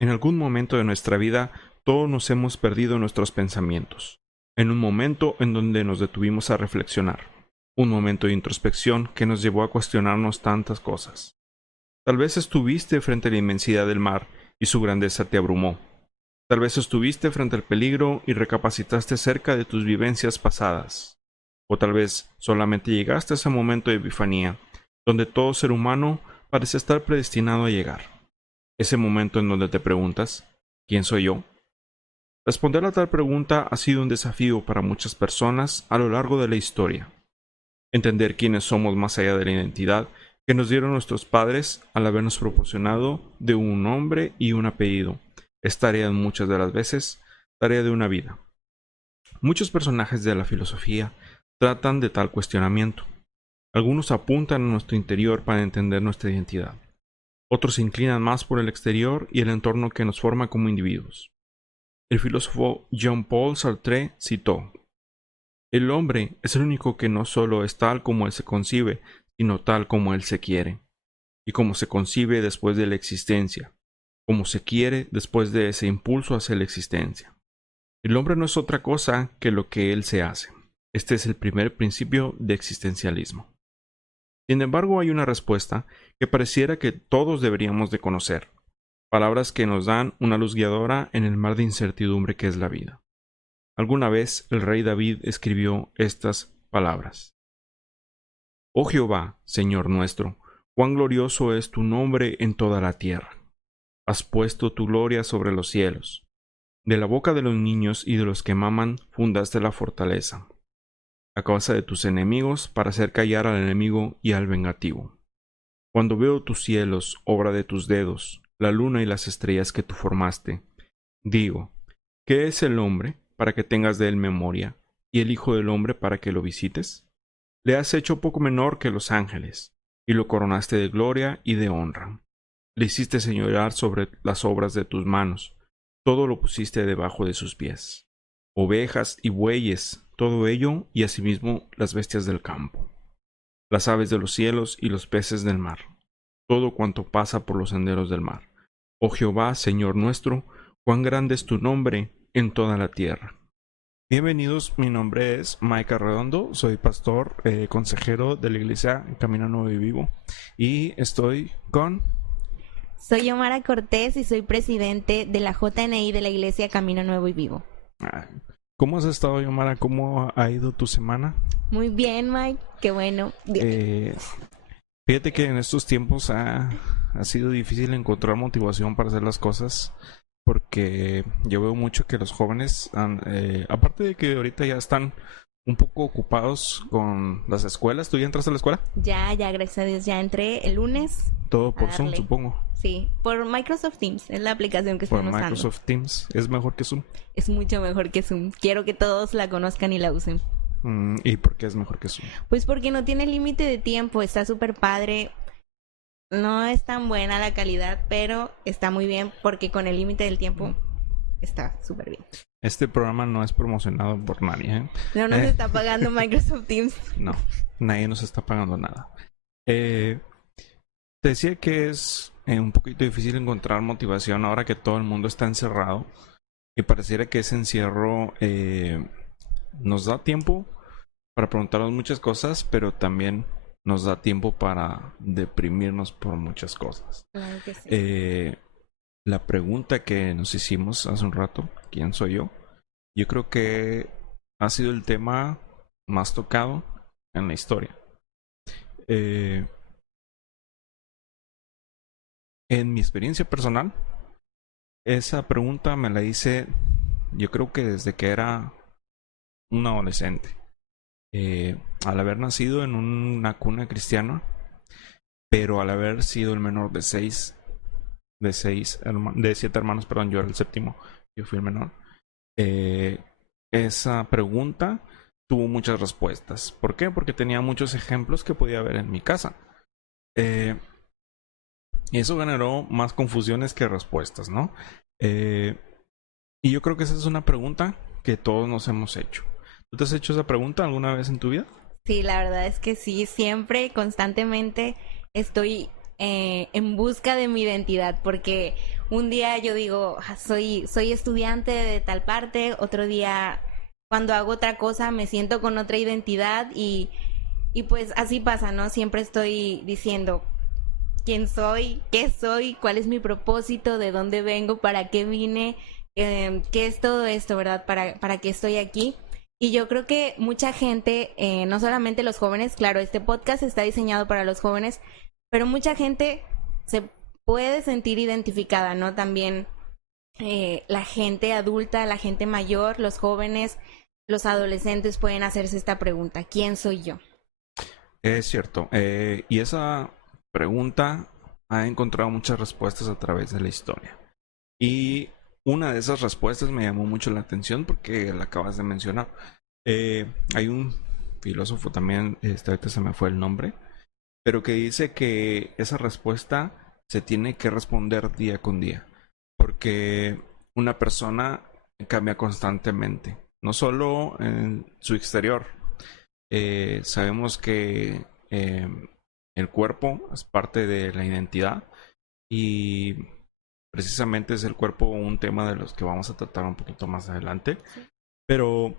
En algún momento de nuestra vida, todos nos hemos perdido en nuestros pensamientos, en un momento en donde nos detuvimos a reflexionar, un momento de introspección que nos llevó a cuestionarnos tantas cosas. Tal vez estuviste frente a la inmensidad del mar y su grandeza te abrumó. Tal vez estuviste frente al peligro y recapacitaste acerca de tus vivencias pasadas. O tal vez solamente llegaste a ese momento de epifanía, donde todo ser humano parece estar predestinado a llegar. Ese momento en donde te preguntas, ¿quién soy yo? Responder a tal pregunta ha sido un desafío para muchas personas a lo largo de la historia. Entender quiénes somos más allá de la identidad que nos dieron nuestros padres al habernos proporcionado de un nombre y un apellido es tarea muchas de las veces, tarea de una vida. Muchos personajes de la filosofía tratan de tal cuestionamiento. Algunos apuntan a nuestro interior para entender nuestra identidad. Otros se inclinan más por el exterior y el entorno que nos forma como individuos. El filósofo Jean-Paul Sartre citó: "El hombre es el único que no solo es tal como él se concibe, sino tal como él se quiere, y como se concibe después de la existencia, como se quiere después de ese impulso hacia la existencia. El hombre no es otra cosa que lo que él se hace. Este es el primer principio de existencialismo". Sin embargo, hay una respuesta que pareciera que todos deberíamos de conocer. Palabras que nos dan una luz guiadora en el mar de incertidumbre que es la vida. Alguna vez el rey David escribió estas palabras: "Oh Jehová, Señor nuestro, cuán glorioso es tu nombre en toda la tierra. Has puesto tu gloria sobre los cielos. De la boca de los niños y de los que maman fundaste la fortaleza, a causa de tus enemigos, para hacer callar al enemigo y al vengativo. Cuando veo tus cielos, obra de tus dedos, la luna y las estrellas que tú formaste, digo, ¿qué es el hombre para que tengas de él memoria, y el hijo del hombre para que lo visites? Le has hecho poco menor que los ángeles, y lo coronaste de gloria y de honra. Le hiciste señorear sobre las obras de tus manos, todo lo pusiste debajo de sus pies. Ovejas y bueyes, todo ello, y asimismo las bestias del campo, las aves de los cielos y los peces del mar, todo cuanto pasa por los senderos del mar. Oh Jehová, Señor nuestro, cuán grande es tu nombre en toda la tierra". Bienvenidos, mi nombre es Mike Arredondo, soy pastor, consejero de la iglesia Camino Nuevo y Vivo, y estoy con... Soy Yomara Cortés y soy presidente de la JNI de la Iglesia Camino Nuevo y Vivo. ¿Cómo has estado, Yomara? ¿Cómo ha ido tu semana? Muy bien, Mike, qué bueno. Fíjate que en estos tiempos ha sido difícil encontrar motivación para hacer las cosas, porque yo veo mucho que los jóvenes, aparte de que ahorita ya están un poco ocupados con las escuelas. ¿Tú ya entraste a la escuela? Ya, gracias a Dios, ya entré el lunes. Todo por Zoom, supongo. Sí, por Microsoft Teams, es la aplicación que Por están usando. Microsoft Teams, ¿es mejor que Zoom? Es mucho mejor que Zoom. Quiero que todos la conozcan y la usen. ¿Y por qué es mejor que Zoom? Pues porque no tiene límite de tiempo, está súper padre. No es tan buena la calidad, pero está muy bien porque con el límite del tiempo está súper bien. Este programa no es promocionado por nadie, ¿eh? No nos está pagando Microsoft Teams. No, nadie nos está pagando nada. Te decía que es un poquito difícil encontrar motivación ahora que todo el mundo está encerrado. Y pareciera que ese encierro nos da tiempo para preguntarnos muchas cosas, pero también nos da tiempo para deprimirnos por muchas cosas. Claro que sí. La pregunta que nos hicimos hace un rato, ¿quién soy yo? Yo creo que ha sido el tema más tocado en la historia. En mi experiencia personal, esa pregunta me la hice, yo creo que desde que era un adolescente. Al haber nacido en una cuna cristiana, pero al haber sido el menor de de 7 hermanos, perdón, yo era el séptimo, yo fui el menor. Esa pregunta tuvo muchas respuestas. ¿Por qué? Porque tenía muchos ejemplos que podía ver en mi casa. Y eso generó más confusiones que respuestas, ¿no? Y yo creo que esa es una pregunta que todos nos hemos hecho. ¿Tú te has hecho esa pregunta alguna vez en tu vida? Sí, la verdad es que sí, siempre, constantemente estoy en busca de mi identidad, porque un día yo digo, soy estudiante de tal parte, otro día cuando hago otra cosa me siento con otra identidad y pues así pasa, ¿no? Siempre estoy diciendo quién soy, cuál es mi propósito, de dónde vengo, para qué vine, qué es todo esto, ¿verdad? Para qué estoy aquí. Y yo creo que mucha gente, no solamente los jóvenes, claro, este podcast está diseñado para los jóvenes, pero mucha gente se puede sentir identificada, ¿no? También la gente adulta, la gente mayor, los jóvenes, los adolescentes pueden hacerse esta pregunta: ¿quién soy yo? Es cierto. Y esa pregunta ha encontrado muchas respuestas a través de la historia. Y una de esas respuestas me llamó mucho la atención porque la acabas de mencionar. Hay un filósofo también, ahorita se me fue el nombre, pero que dice que esa respuesta se tiene que responder día con día, porque una persona cambia constantemente, no solo en su exterior. Sabemos que el cuerpo es parte de la identidad y precisamente es el cuerpo un tema de los que vamos a tratar un poquito más adelante. Pero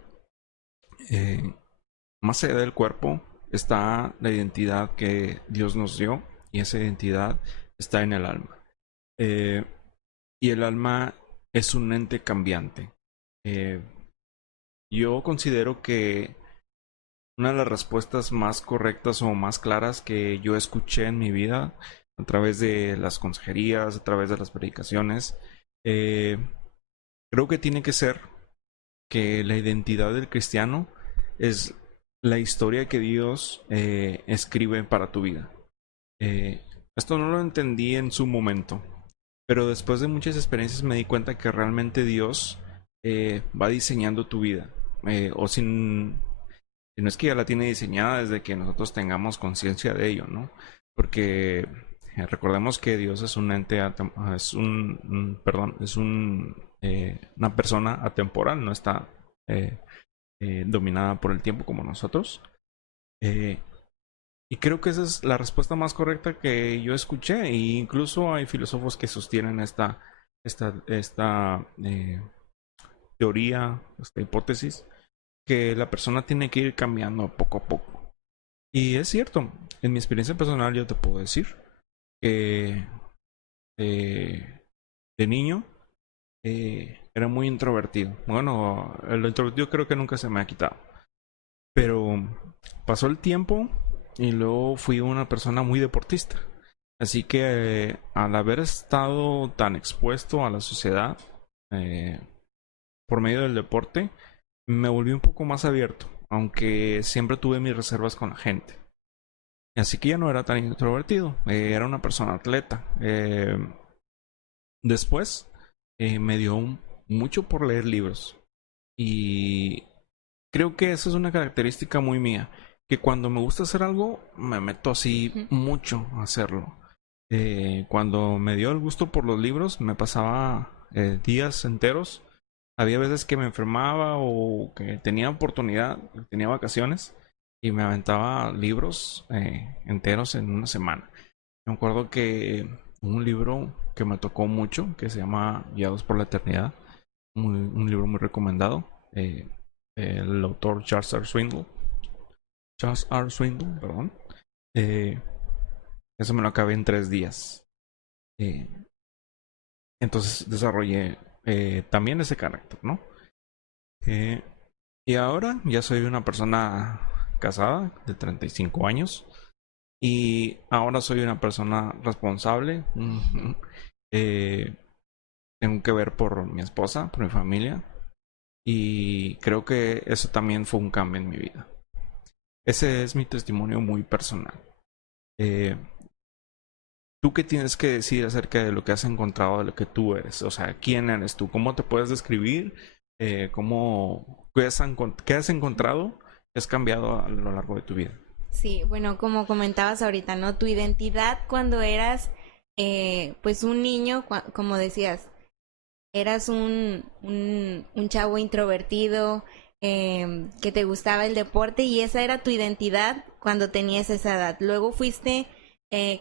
más allá del cuerpo está la identidad que Dios nos dio, y esa identidad está en el alma. Y el alma es un ente cambiante. Yo considero que una de las respuestas más correctas o más claras que yo escuché en mi vida, a través de las consejerías, a través de las predicaciones, creo que tiene que ser que la identidad del cristiano es la historia que Dios escribe para tu vida. Esto no lo entendí en su momento, pero después de muchas experiencias me di cuenta que realmente Dios va diseñando tu vida. O sin no es que ya la tiene diseñada desde que nosotros tengamos conciencia de ello, ¿no? Porque recordemos que Dios es un ente, una persona atemporal, no está dominada por el tiempo como nosotros. Y creo que esa es la respuesta más correcta que yo escuché. E incluso hay filósofos que sostienen esta teoría, esta hipótesis, que la persona tiene que ir cambiando poco a poco. Y es cierto, en mi experiencia personal yo te puedo decir que de niño era muy introvertido. Bueno, lo introvertido creo que nunca se me ha quitado. Pero pasó el tiempo y luego fui una persona muy deportista. Así que al haber estado tan expuesto a la sociedad por medio del deporte, me volví un poco más abierto, aunque siempre tuve mis reservas con la gente. Así que ya no era tan introvertido, era una persona atleta. Después me dio mucho por leer libros. Y creo que esa es una característica muy mía, que cuando me gusta hacer algo, me meto así mucho a hacerlo. Cuando me dio el gusto por los libros, me pasaba días enteros. Había veces que me enfermaba o que tenía oportunidad, tenía vacaciones y me aventaba libros enteros en una semana. Me acuerdo que un libro que me tocó mucho, que se llama Guiados por la Eternidad, un libro muy recomendado, el autor Charles R. Swindoll, perdón. Eso me lo acabé en 3 días. Entonces desarrollé también ese carácter, ¿no? Y ahora ya soy una persona casada de 35 años. Y ahora soy una persona responsable. Tengo que ver por mi esposa, por mi familia. Y creo que eso también fue un cambio en mi vida. Ese es mi testimonio muy personal. ¿Tú qué tienes que decir acerca de lo que has encontrado, de lo que tú eres? O sea, ¿quién eres tú? ¿Cómo te puedes describir? ¿Qué has encontrado? ¿Qué has cambiado a lo largo de tu vida? Sí, bueno, como comentabas ahorita, ¿no? Tu identidad cuando eras, pues un niño, como decías, eras un chavo introvertido, que te gustaba el deporte y esa era tu identidad cuando tenías esa edad. Luego fuiste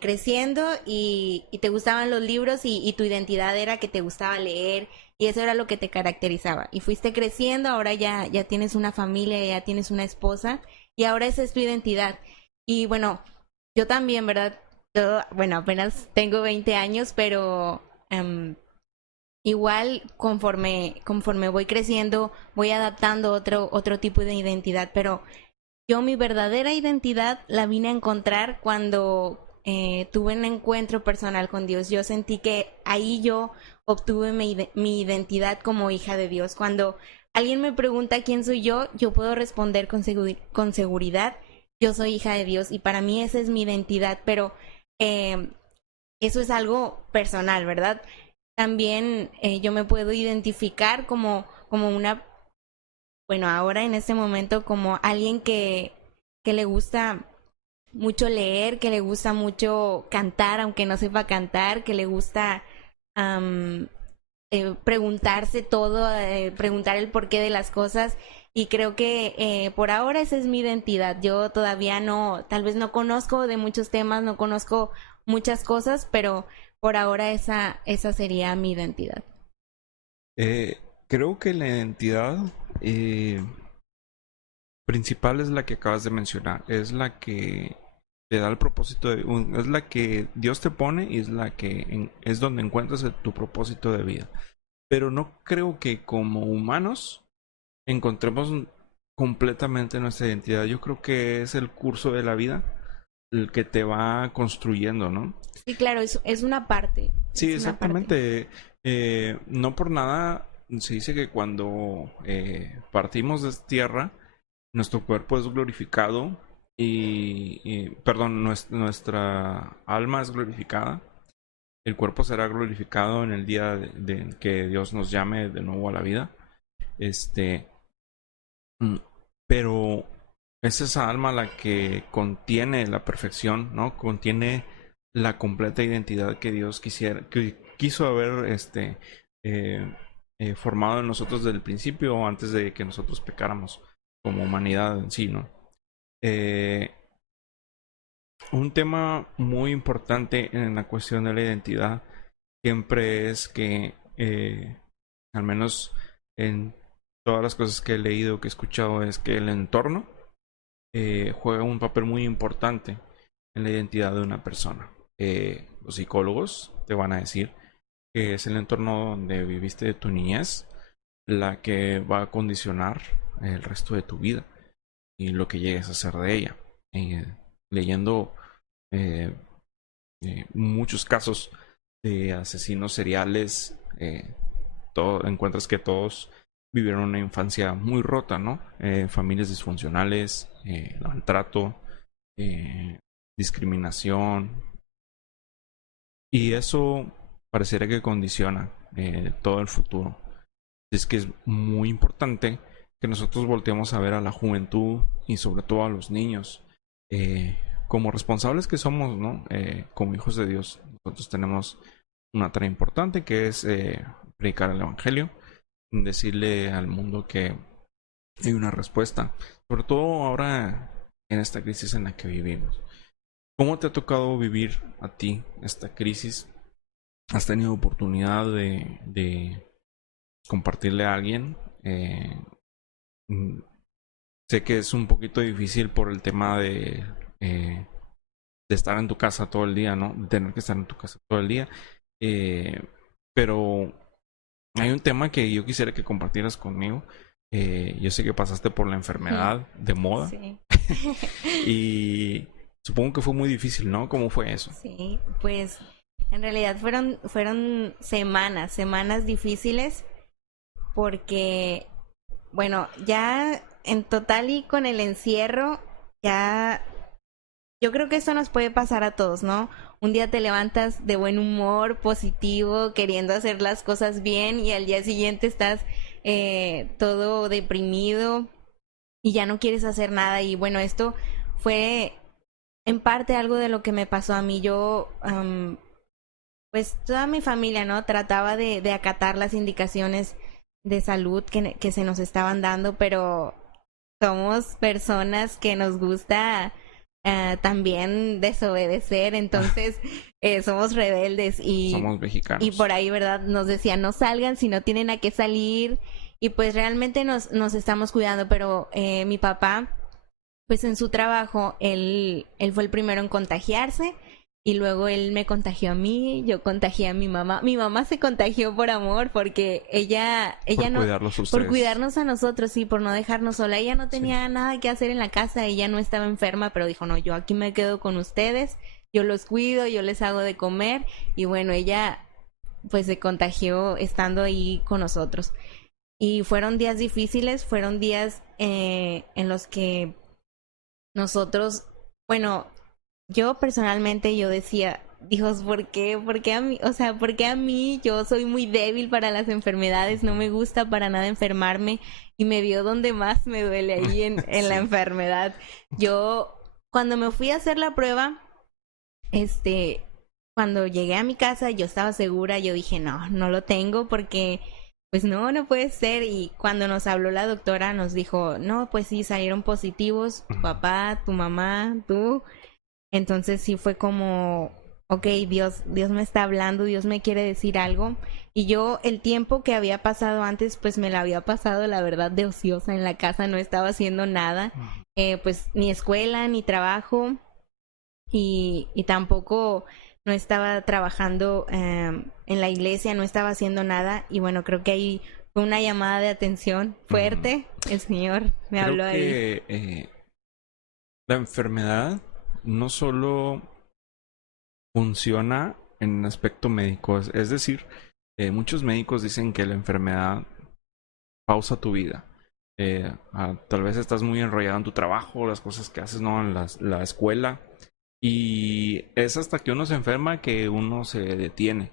creciendo y te gustaban los libros y tu identidad era que te gustaba leer y eso era lo que te caracterizaba. Y fuiste creciendo, ahora ya tienes una familia, ya tienes una esposa y ahora esa es tu identidad. Y bueno, yo también, ¿verdad? Yo, bueno, apenas tengo 20 años, pero igual conforme voy creciendo, voy adaptando otro tipo de identidad, pero yo mi verdadera identidad la vine a encontrar cuando tuve un encuentro personal con Dios. Yo sentí que ahí yo obtuve mi identidad como hija de Dios. Cuando alguien me pregunta quién soy yo puedo responder con seguridad, yo soy hija de Dios y para mí esa es mi identidad, pero eh, eso es algo personal, ¿verdad? También yo me puedo identificar como una, bueno, ahora en este momento como alguien que le gusta mucho leer, que le gusta mucho cantar, aunque no sepa cantar, que le gusta am, preguntarse todo, preguntar el porqué de las cosas. Y creo que por ahora esa es mi identidad. Yo todavía no, tal vez no conozco de muchos temas, no conozco muchas cosas, pero por ahora esa sería mi identidad. Eh, Creo que la identidad eh, principal es la que acabas de mencionar, es la que te da el propósito es la que Dios te pone y es la que es donde encuentras tu propósito de vida. Pero no creo que como humanos encontremos completamente nuestra identidad. Yo creo que es el curso de la vida el que te va construyendo, ¿no? Sí, claro, es una parte. Sí, Es una parte. exactamente. No por nada se dice que cuando partimos de esta tierra, nuestro cuerpo es glorificado perdón, nuestra alma es glorificada. El cuerpo será glorificado en el día de que Dios nos llame de nuevo a la vida. Este, mm, pero es esa alma la que contiene la perfección, ¿no? Contiene la completa identidad que Dios que quiso haber eh, formado en nosotros desde el principio, antes de que nosotros pecáramos como humanidad en sí, ¿no? Eh, un tema muy importante en la cuestión de la identidad siempre es que, al menos en todas las cosas que he leído, que he escuchado, es que el entorno juega un papel muy importante en la identidad de una persona. Los psicólogos te van a decir que es el entorno donde viviste tu niñez la que va a condicionar el resto de tu vida y lo que llegues a hacer de ella. Leyendo eh, muchos casos de asesinos seriales, encuentras que todos vivieron una infancia muy rota, ¿no? Familias disfuncionales, maltrato, discriminación, y eso pareciera que condiciona todo el futuro. Es que es muy importante que nosotros volteemos a ver a la juventud y sobre todo a los niños como responsables que somos, ¿no? Como hijos de Dios, nosotros tenemos una tarea importante que es predicar el Evangelio, decirle al mundo que hay una respuesta, sobre todo ahora en esta crisis en la que vivimos. ¿Cómo te ha tocado vivir a ti esta crisis? ¿Has tenido oportunidad de compartirle a alguien? Mm, Sé que es un poquito difícil por el tema de estar en tu casa todo el día, ¿no? De tener que estar en tu casa todo el día. Pero hay un tema que yo quisiera que compartieras conmigo. Yo sé que pasaste por la enfermedad de moda Sí. y supongo que fue muy difícil, ¿no? ¿Cómo fue eso? Sí, pues en realidad fueron semanas difíciles porque, bueno, ya en total y con el encierro, ya yo creo que eso nos puede pasar a todos, ¿no? Un día te levantas de buen humor, positivo, queriendo hacer las cosas bien y al día siguiente estás todo deprimido y ya no quieres hacer nada. Y bueno, esto fue en parte algo de lo que me pasó a mí. Yo, pues toda mi familia, ¿no? Trataba de acatar las indicaciones de salud que se nos estaban dando, pero somos personas que nos gusta también desobedecer, entonces somos rebeldes Somos mexicanos. y por ahí, ¿verdad? Nos decían, no salgan si no tienen a qué salir y pues realmente nos estamos cuidando, pero mi papá, pues en su trabajo, él fue el primero en contagiarse y luego él me contagió a mí, yo contagié a mi mamá. Mi mamá se contagió por amor porque ella por no, cuidarlos a por ustedes. cuidarnos a nosotros, sí, por no dejarnos sola. Ella no tenía nada que hacer en la casa, ella no estaba enferma, pero dijo, no, yo aquí me quedo con ustedes, yo los cuido, yo les hago de comer y bueno, ella pues se contagió estando ahí con nosotros. Y fueron días difíciles, fueron días en los que nosotros, bueno, yo personalmente yo decía, Dios, ¿por qué? ¿Por qué a mí? O sea, ¿por qué a mí? Yo soy muy débil para las enfermedades, no me gusta para nada enfermarme y me vio donde más me duele ahí en la enfermedad. Yo, cuando me fui a hacer la prueba, cuando llegué a mi casa yo estaba segura, yo dije, no, no lo tengo porque pues no, no puede ser. Y cuando nos habló la doctora nos dijo, no, pues sí, salieron positivos, tu papá, tu mamá, tú. Entonces sí fue como, ok, Dios me está hablando, Dios me quiere decir algo. Y yo el tiempo que había pasado antes, pues me la había pasado, la verdad, de ociosa en la casa, no estaba haciendo nada, pues ni escuela, ni trabajo, y tampoco no estaba trabajando en la iglesia, no estaba haciendo nada. Y bueno, creo que ahí fue una llamada de atención fuerte. El Señor me habló ahí. Creo que la enfermedad no solo funciona en aspecto médico, es decir, muchos médicos dicen que la enfermedad pausa tu vida. Tal vez estás muy enrollado en tu trabajo, las cosas que haces, ¿no? En la escuela. Y es hasta que uno se enferma que uno se detiene.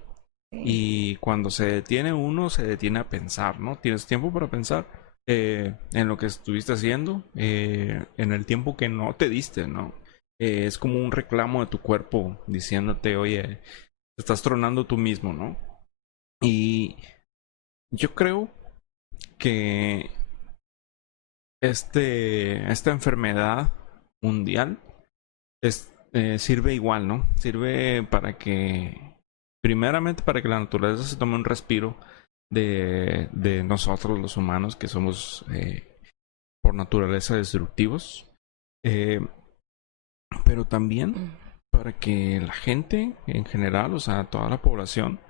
Sí. Y cuando se detiene uno, se detiene a pensar, ¿no? Tienes tiempo para pensar en lo que estuviste haciendo, en el tiempo que no te diste, ¿no? Es como un reclamo de tu cuerpo diciéndote, oye, te estás tronando tú mismo, ¿no? Y yo creo que esta enfermedad mundial sirve igual, ¿no? Sirve para que, primeramente, para que la naturaleza se tome un respiro de nosotros los humanos, que somos por naturaleza destructivos, pero también para que la gente en general, o sea, toda la población,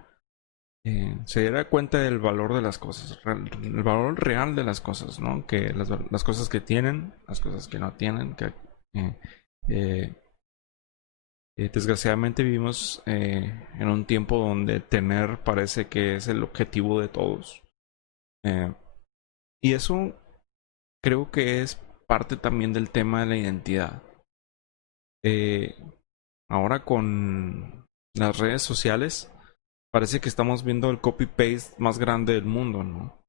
se diera cuenta del valor de las cosas, el valor real de las cosas, ¿no? Que las cosas que tienen, las cosas que no tienen, que desgraciadamente vivimos en un tiempo donde tener parece que es el objetivo de todos. Y eso creo que es parte también del tema de la identidad. Ahora con las redes sociales parece que estamos viendo el copy-paste más grande del mundo, ¿no?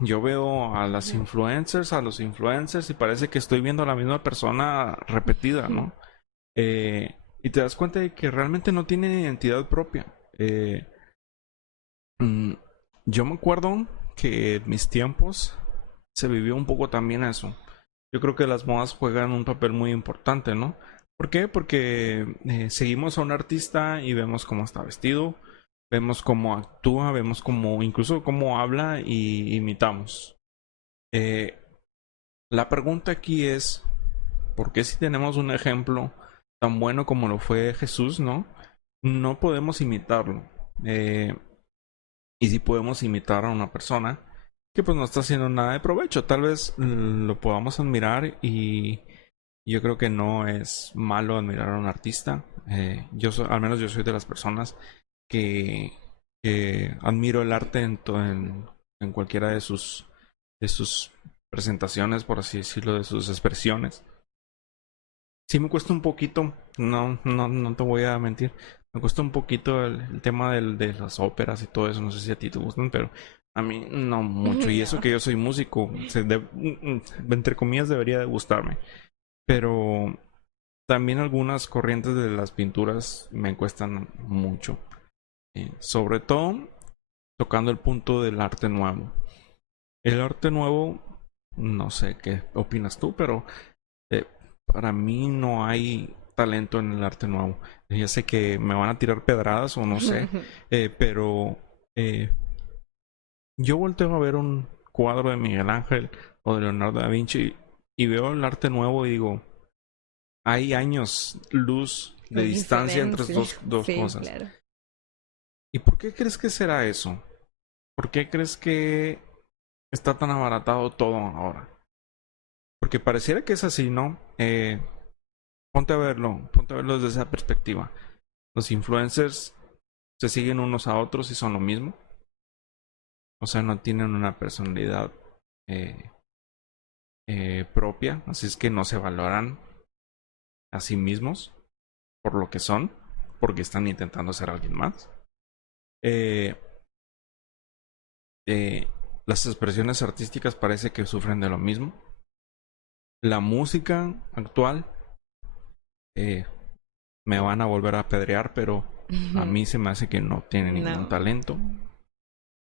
Yo veo a las influencers, a los influencers y parece que estoy viendo a la misma persona repetida, ¿no? Y te das cuenta de que realmente no tienen identidad propia. Yo me acuerdo que en mis tiempos se vivió un poco también eso. Yo creo que las modas juegan un papel muy importante, ¿no? ¿Por qué? Porque seguimos a un artista y vemos cómo está vestido, vemos cómo actúa, vemos cómo, incluso cómo habla y imitamos. La pregunta aquí es, ¿por qué si tenemos un ejemplo tan bueno como lo fue Jesús, no podemos imitarlo? Y si podemos imitar a una persona que pues no está haciendo nada de provecho, tal vez lo podamos admirar y yo creo que no es malo admirar a un artista. Al menos yo soy de las personas que admiro el arte en cualquiera de sus presentaciones, por así decirlo, de sus expresiones. Sí me cuesta un poquito, no te voy a mentir, me cuesta un poquito el tema de las óperas y todo eso, no sé si a ti te gustan, pero a mí no mucho, y eso que yo soy músico, entre comillas debería de gustarme, pero también algunas corrientes de las pinturas me cuestan mucho, sobre todo tocando el punto del arte nuevo. El arte nuevo, no sé qué opinas tú, pero para mí no hay talento en el arte nuevo. Ya sé que me van a tirar pedradas o no sé, pero yo volteo a ver un cuadro de Miguel Ángel o de Leonardo da Vinci y veo el arte nuevo y digo, hay años luz de Hay distancia entre diferencia. dos Sí, cosas. claro. ¿Y por qué crees que será eso? ¿Por qué crees que está tan abaratado todo ahora? Porque pareciera que es así, ¿no? Ponte a verlo desde esa perspectiva. Los influencers se siguen unos a otros y son lo mismo. O sea, no tienen una personalidad eh, propia, así es que no se valoran a sí mismos por lo que son, porque están intentando ser alguien más. Eh, eh, las expresiones artísticas parece que sufren de lo mismo. La música actual eh, me van a volver a apedrear, pero a mí se me hace que no tiene ningún No. talento.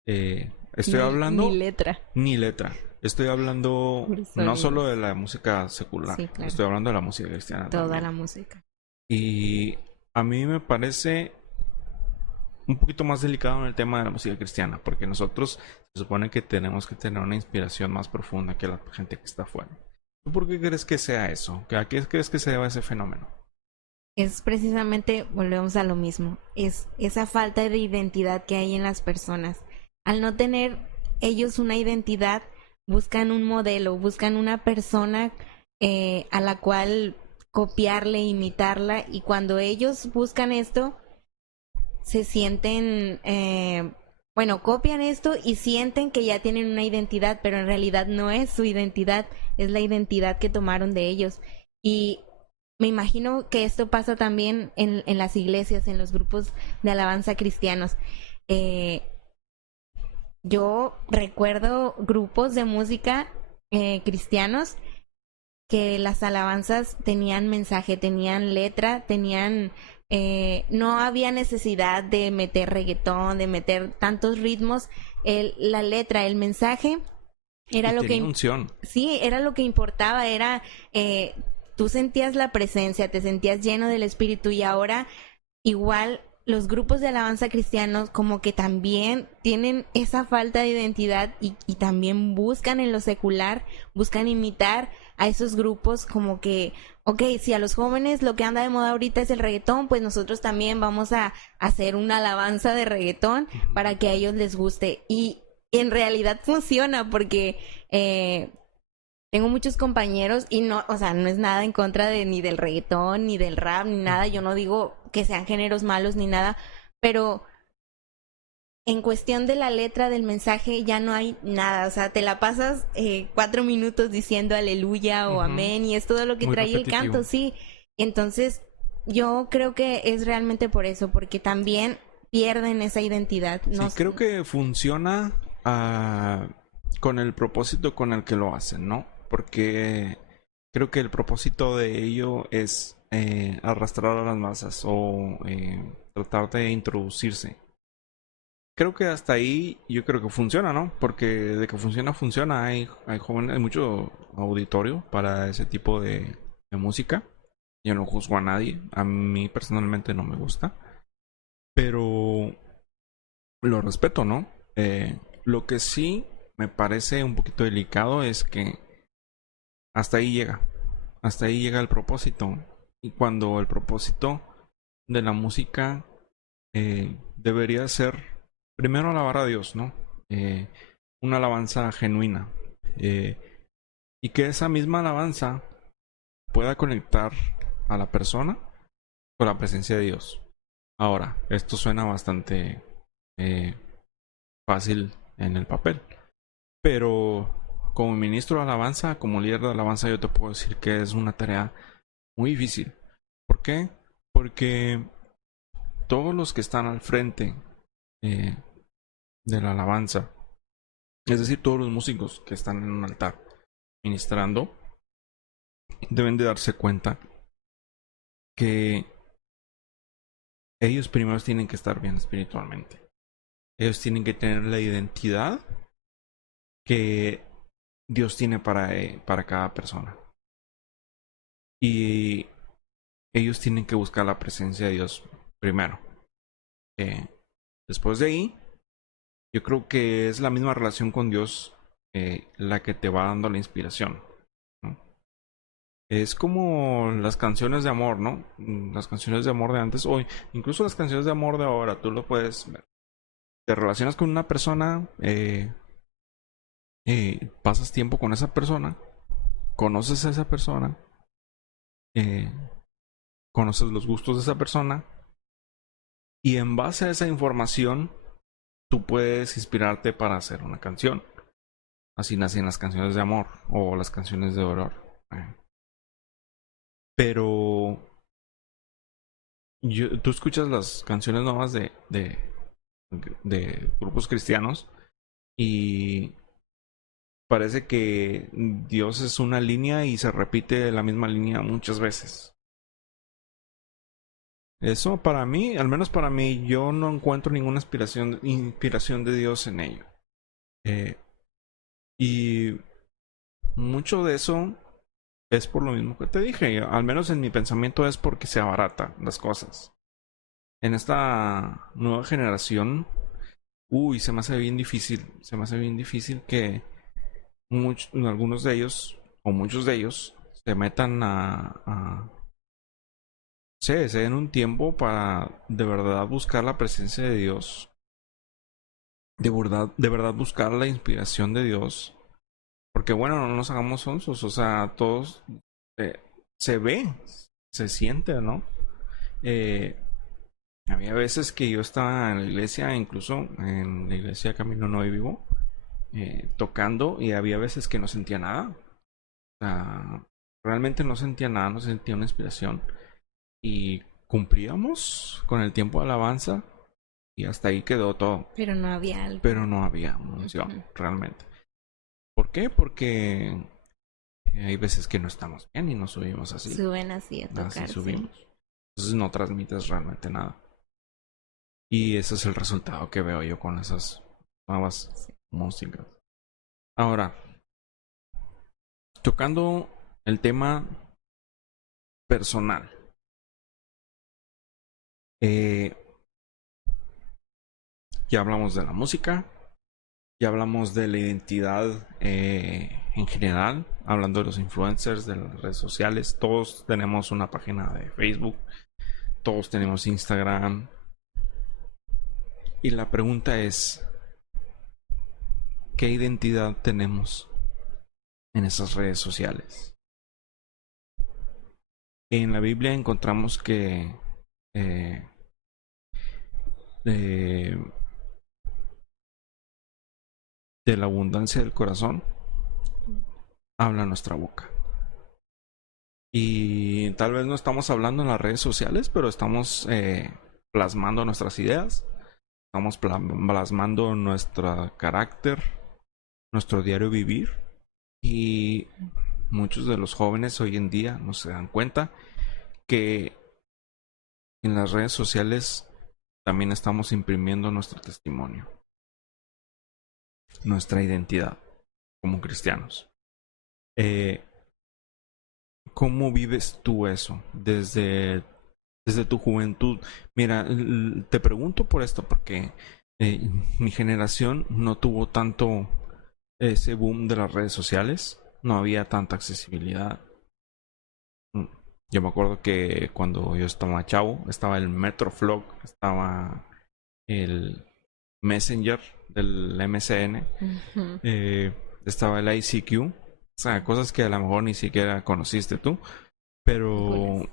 Estoy Ni hablando letra. ni letra. Estoy hablando Puro no sonido. solo de la música secular, Sí, claro. estoy hablando de la música cristiana Toda también. la música. Y a mí me parece un poquito más delicado en el tema de la música cristiana, porque nosotros se supone que tenemos que tener una inspiración más profunda que la gente que está afuera. ¿Tú por qué crees que sea eso? ¿A qué crees que se deba ese fenómeno? Es precisamente, volvemos a lo mismo, es esa falta de identidad que hay en las personas. Al no tener ellos una identidad, buscan un modelo, buscan una persona a la cual copiarle, imitarla, y cuando ellos buscan esto, se sienten, bueno, copian esto y sienten que ya tienen una identidad, pero en realidad no es su identidad, es la identidad que tomaron de ellos. Y me imagino que esto pasa también en las iglesias, en los grupos de alabanza cristianos. Eh, yo recuerdo grupos de música cristianos que las alabanzas tenían mensaje, tenían letra, tenían... no había necesidad de meter reggaetón, de meter tantos ritmos. La letra, el mensaje era Y lo tenía que... unción. Sí, era lo que importaba, era... tú sentías la presencia, te sentías lleno del Espíritu, y ahora igual los grupos de alabanza cristianos como que también tienen esa falta de identidad y también buscan en lo secular, buscan imitar a esos grupos como que, ok, si a los jóvenes lo que anda de moda ahorita es el reggaetón, pues nosotros también vamos a hacer una alabanza de reggaetón para que a ellos les guste. Y en realidad funciona porque tengo muchos compañeros y no, o sea, no es nada en contra de ni del reggaetón, ni del rap, ni nada. Yo no digo que sean géneros malos ni nada, pero en cuestión de la letra del mensaje ya no hay nada. O sea, te la pasas 4 minutos diciendo aleluya o amén y es todo lo que Muy trae el repetitivo. canto, sí. Entonces, yo creo que es realmente por eso, porque también pierden esa identidad. No, Sí, creo que funciona con el propósito con el que lo hacen, ¿no? Porque creo que el propósito de ello es arrastrar a las masas o tratar de introducirse. Creo que hasta ahí yo creo que funciona, ¿no? Porque de que funciona, funciona. Hay jóvenes, hay mucho auditorio para ese tipo de música. Yo no juzgo a nadie. A mí personalmente no me gusta. Pero lo respeto, ¿no? Lo que sí me parece un poquito delicado es que hasta ahí llega. Hasta ahí llega el propósito. Y cuando el propósito de la música debería ser primero alabar a Dios, ¿no? Una alabanza genuina. Y que esa misma alabanza pueda conectar a la persona con la presencia de Dios. Ahora, esto suena bastante fácil en el papel. Pero como ministro de alabanza, como líder de alabanza, yo te puedo decir que es una tarea muy difícil. ¿Por qué? Porque todos los que están al frente eh, de la alabanza, es decir, todos los músicos que están en un altar ministrando, deben de darse cuenta que ellos primero tienen que estar bien espiritualmente. Ellos tienen que tener la identidad que Dios tiene para cada persona. Y ellos tienen que buscar la presencia de Dios primero. Después de ahí, yo creo que es la misma relación con Dios la que te va dando la inspiración, ¿no? Es como las canciones de amor, ¿no? Las canciones de amor de antes, hoy, incluso las canciones de amor de ahora, tú lo puedes ver. Te relacionas con una persona, pasas tiempo con esa persona, conoces a esa persona, eh, conoces los gustos de esa persona, y en base a esa información, tú puedes inspirarte para hacer una canción. Así nacen las canciones de amor o las canciones de dolor. Pero tú escuchas las canciones nuevas de grupos cristianos y parece que Dios es una línea y se repite la misma línea muchas veces. Eso para mí, al menos para mí, yo no encuentro ninguna inspiración de Dios en ello. Y mucho de eso es por lo mismo que te dije. Al menos en mi pensamiento es porque se abaratan las cosas. En esta nueva generación, se me hace bien difícil. Se me hace bien difícil que algunos de ellos, o muchos de ellos, se metan se den un tiempo para de verdad buscar la presencia de Dios. De verdad buscar la inspiración de Dios. Porque bueno, no nos hagamos sonsos. O sea, todos se ve, se siente, ¿no? Había veces que yo estaba en la iglesia, incluso en la iglesia Camino Nuevo y Vivo, tocando, y había veces que no sentía nada. O sea, realmente no sentía nada, no sentía una inspiración. Y cumplíamos con el tiempo de alabanza y hasta ahí quedó todo. Pero no había algo. Pero no había unción, realmente. ¿Por qué? Porque hay veces que no estamos bien y nos subimos así. Suben así a tocar. Así subimos. Sí. Entonces no transmites realmente nada. Y ese es el resultado que veo yo con esas nuevas músicas. Ahora, tocando el tema personal. Ya hablamos de la música. Ya hablamos de la identidad en general. Hablando de los influencers, de las redes sociales. Todos tenemos una página de Facebook. Todos tenemos Instagram. Y la pregunta es, ¿qué identidad tenemos en esas redes sociales? En la Biblia encontramos que de la abundancia del corazón habla nuestra boca. Y tal vez no estamos hablando en las redes sociales, pero estamos plasmando nuestras ideas. Estamos plasmando nuestro carácter, nuestro diario vivir. Y muchos de los jóvenes hoy en día no se dan cuenta que en las redes sociales también estamos imprimiendo nuestro testimonio, nuestra identidad como cristianos. ¿Cómo vives tú eso desde tu juventud? Mira, te pregunto por esto porque mi generación no tuvo tanto ese boom de las redes sociales. No había tanta accesibilidad. Yo me acuerdo que cuando yo estaba chavo, estaba el Metroflog, estaba el Messenger del MSN, estaba el ICQ. O sea, cosas que a lo mejor ni siquiera conociste tú. Pero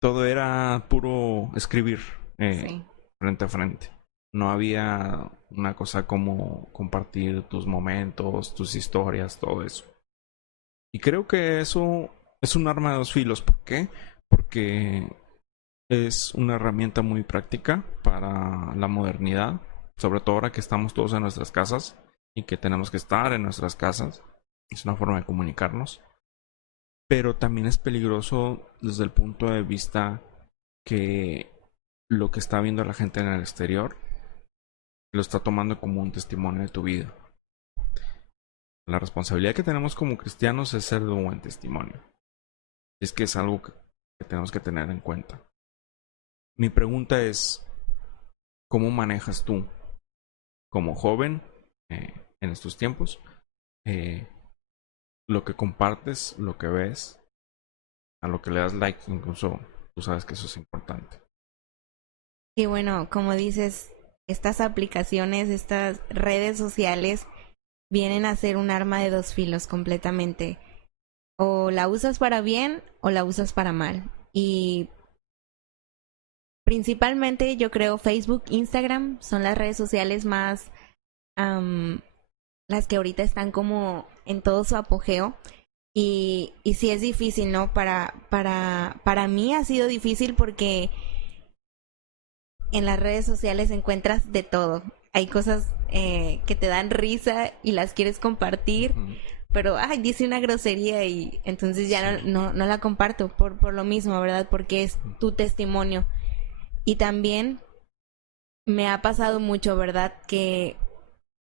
todo era puro escribir frente a frente. No había una cosa como compartir tus momentos, tus historias, todo eso. Y creo que eso es un arma de dos filos. ¿Por qué? Porque es una herramienta muy práctica para la modernidad. Sobre todo ahora que estamos todos en nuestras casas y que tenemos que estar en nuestras casas. Es una forma de comunicarnos. Pero también es peligroso desde el punto de vista que lo que está viendo la gente en el exterior lo está tomando como un testimonio de tu vida. La responsabilidad que tenemos como cristianos es ser de un buen testimonio. Es que es algo que tenemos que tener en cuenta. Mi pregunta es, ¿cómo manejas tú como joven en estos tiempos lo que compartes, lo que ves, a lo que le das like? Incluso tú sabes que eso es importante. Y bueno, como dices, estas aplicaciones, estas redes sociales vienen a ser un arma de dos filos completamente. O la usas para bien o la usas para mal. Y principalmente yo creo Facebook, Instagram son las redes sociales más las que ahorita están como en todo su apogeo. Y sí es difícil, ¿no? Para mí ha sido difícil porque en las redes sociales encuentras de todo. Hay cosas que te dan risa y las quieres compartir, pero ay, dice una grosería y entonces ya Sí. no la comparto por lo mismo, ¿verdad? Porque es tu testimonio. Y también me ha pasado mucho, ¿verdad? Que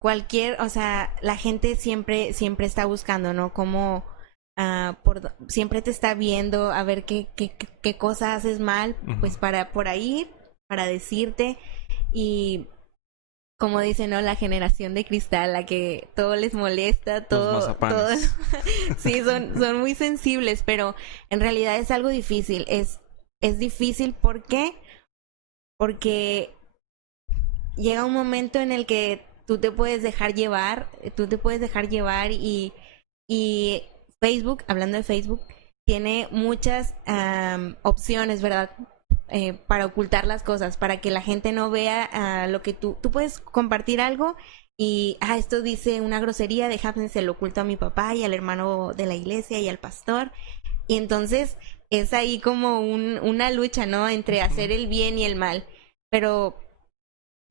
o sea, la gente siempre está buscando, ¿no? Como siempre te está viendo a ver qué cosa haces mal, pues por ahí, para decirte. Y como dicen, ¿no? La generación de cristal, la que todo les molesta, Los todo, mazapanes. sí, son muy sensibles, pero en realidad es algo difícil. Es difícil, ¿por qué? Porque llega un momento en el que tú te puedes dejar llevar y Facebook, hablando de Facebook, tiene muchas opciones, ¿verdad? Para ocultar las cosas, para que la gente no vea lo que tú puedes compartir algo y esto dice una grosería, déjame se lo oculto a mi papá y al hermano de la iglesia y al pastor. Y entonces es ahí como una lucha, ¿no? Entre hacer el bien y el mal. Pero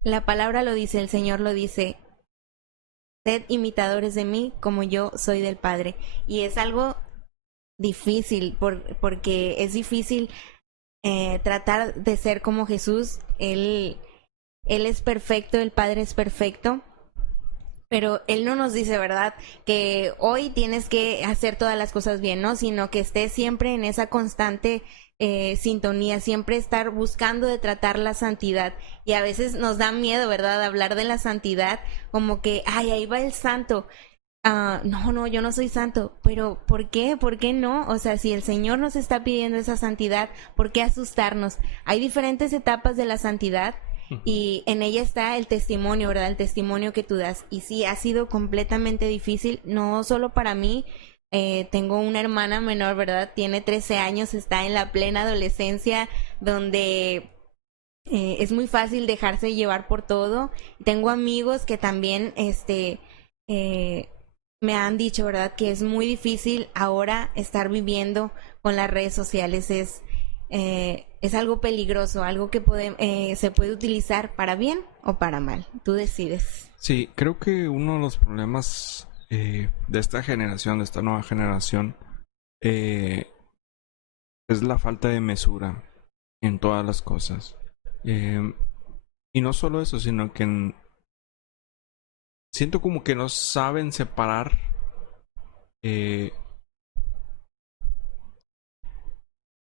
la palabra lo dice, el Señor lo dice, sed imitadores de mí como yo soy del Padre. Y es algo difícil porque es difícil tratar de ser como Jesús. Él es perfecto, el Padre es perfecto. Pero Él no nos dice, ¿verdad? Que hoy tienes que hacer todas las cosas bien, ¿no? Sino que estés siempre en esa constante sintonía, siempre estar buscando de tratar la santidad. Y a veces nos da miedo, ¿verdad? Hablar de la santidad, como que, ay, ahí va el santo. No, yo no soy santo, pero ¿por qué? ¿Por qué no? O sea, si el Señor nos está pidiendo esa santidad, ¿por qué asustarnos? Hay diferentes etapas de la santidad y en ella está el testimonio, ¿verdad? El testimonio que tú das. Y sí, ha sido completamente difícil, no solo para mí. Tengo una hermana menor, ¿verdad? Tiene 13 años, está en la plena adolescencia, donde es muy fácil dejarse llevar por todo. Tengo amigos que también, me han dicho, ¿verdad? Que es muy difícil ahora estar viviendo con las redes sociales. Es algo peligroso, algo que se puede utilizar para bien o para mal. Tú decides. Sí, creo que uno de los problemas de esta generación, de esta nueva generación, es la falta de mesura en todas las cosas. Y no solo eso, sino que siento como que no saben separar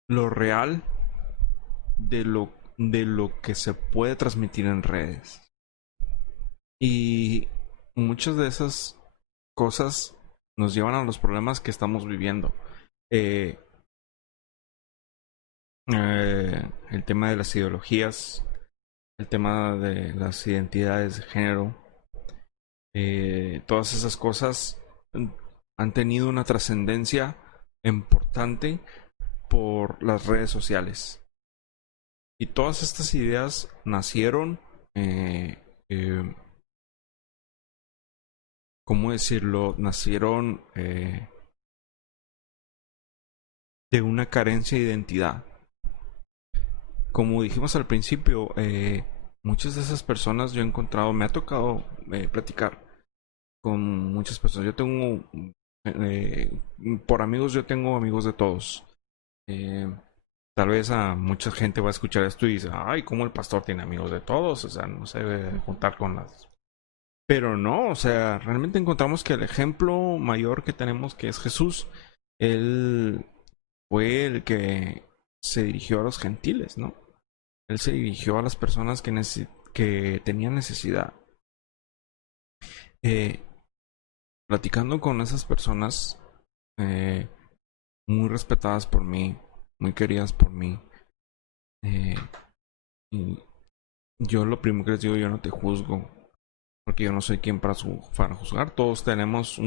lo real de lo que se puede transmitir en redes. Y muchas de esas cosas nos llevan a los problemas que estamos viviendo. El tema de las ideologías, el tema de las identidades de género, todas esas cosas han tenido una trascendencia importante por las redes sociales. Y todas estas ideas nacieron, ¿cómo decirlo? Nacieron de una carencia de identidad. Como dijimos al principio, muchas de esas personas yo he encontrado, me ha tocado platicar con muchas personas. Yo tengo, por amigos, yo tengo amigos de todos. Tal vez a mucha gente va a escuchar esto y dice, ay, ¿cómo el pastor tiene amigos de todos? O sea, no se debe juntar con las... Pero no, o sea, realmente encontramos que el ejemplo mayor que tenemos, que es Jesús, él fue el que se dirigió a los gentiles, ¿no? Él se dirigió a las personas que tenían necesidad. Eh, Platicando con esas personas eh, muy respetadas por mí, muy queridas por mí, eh, y yo lo primero que les digo, yo no te juzgo, porque yo no soy quien para juzgar. Todos tenemos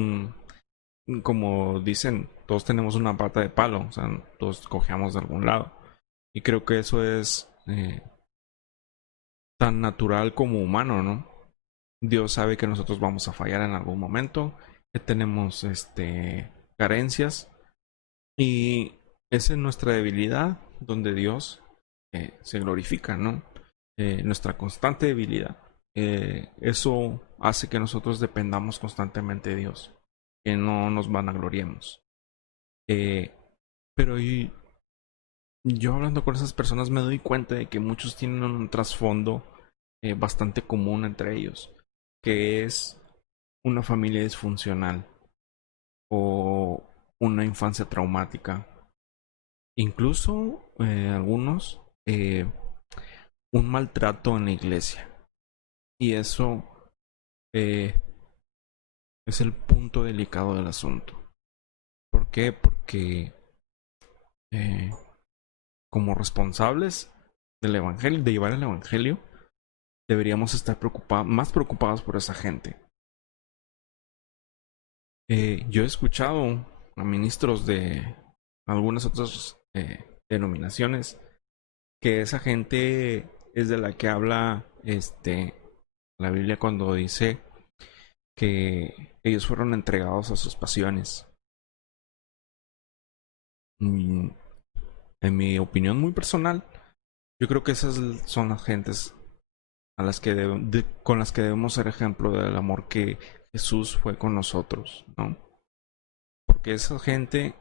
como dicen, todos tenemos una pata de palo, o sea, todos cojeamos de algún lado. Y creo que eso es tan natural como humano, ¿no? Dios sabe que nosotros vamos a fallar en algún momento, que tenemos carencias, y esa es nuestra debilidad donde Dios se glorifica, ¿no? Nuestra constante debilidad. Eso hace que nosotros dependamos constantemente de Dios, que no nos vanagloriemos. Pero yo hablando con esas personas me doy cuenta de que muchos tienen un trasfondo bastante común entre ellos, que es una familia disfuncional o una infancia traumática. Incluso algunos un maltrato en la iglesia. Y eso eh, es el punto delicado del asunto. ¿Por qué? Porque eh, como responsables del evangelio, de llevar el evangelio, deberíamos estar más preocupados por esa gente. Yo he escuchado a ministros de algunas otras denominaciones que esa gente es de la que habla la Biblia cuando dice que ellos fueron entregados a sus pasiones. En mi opinión muy personal, yo creo que esas son las gentes a las que con las que debemos ser ejemplo del amor que Jesús fue con nosotros, ¿no? Porque esa gente,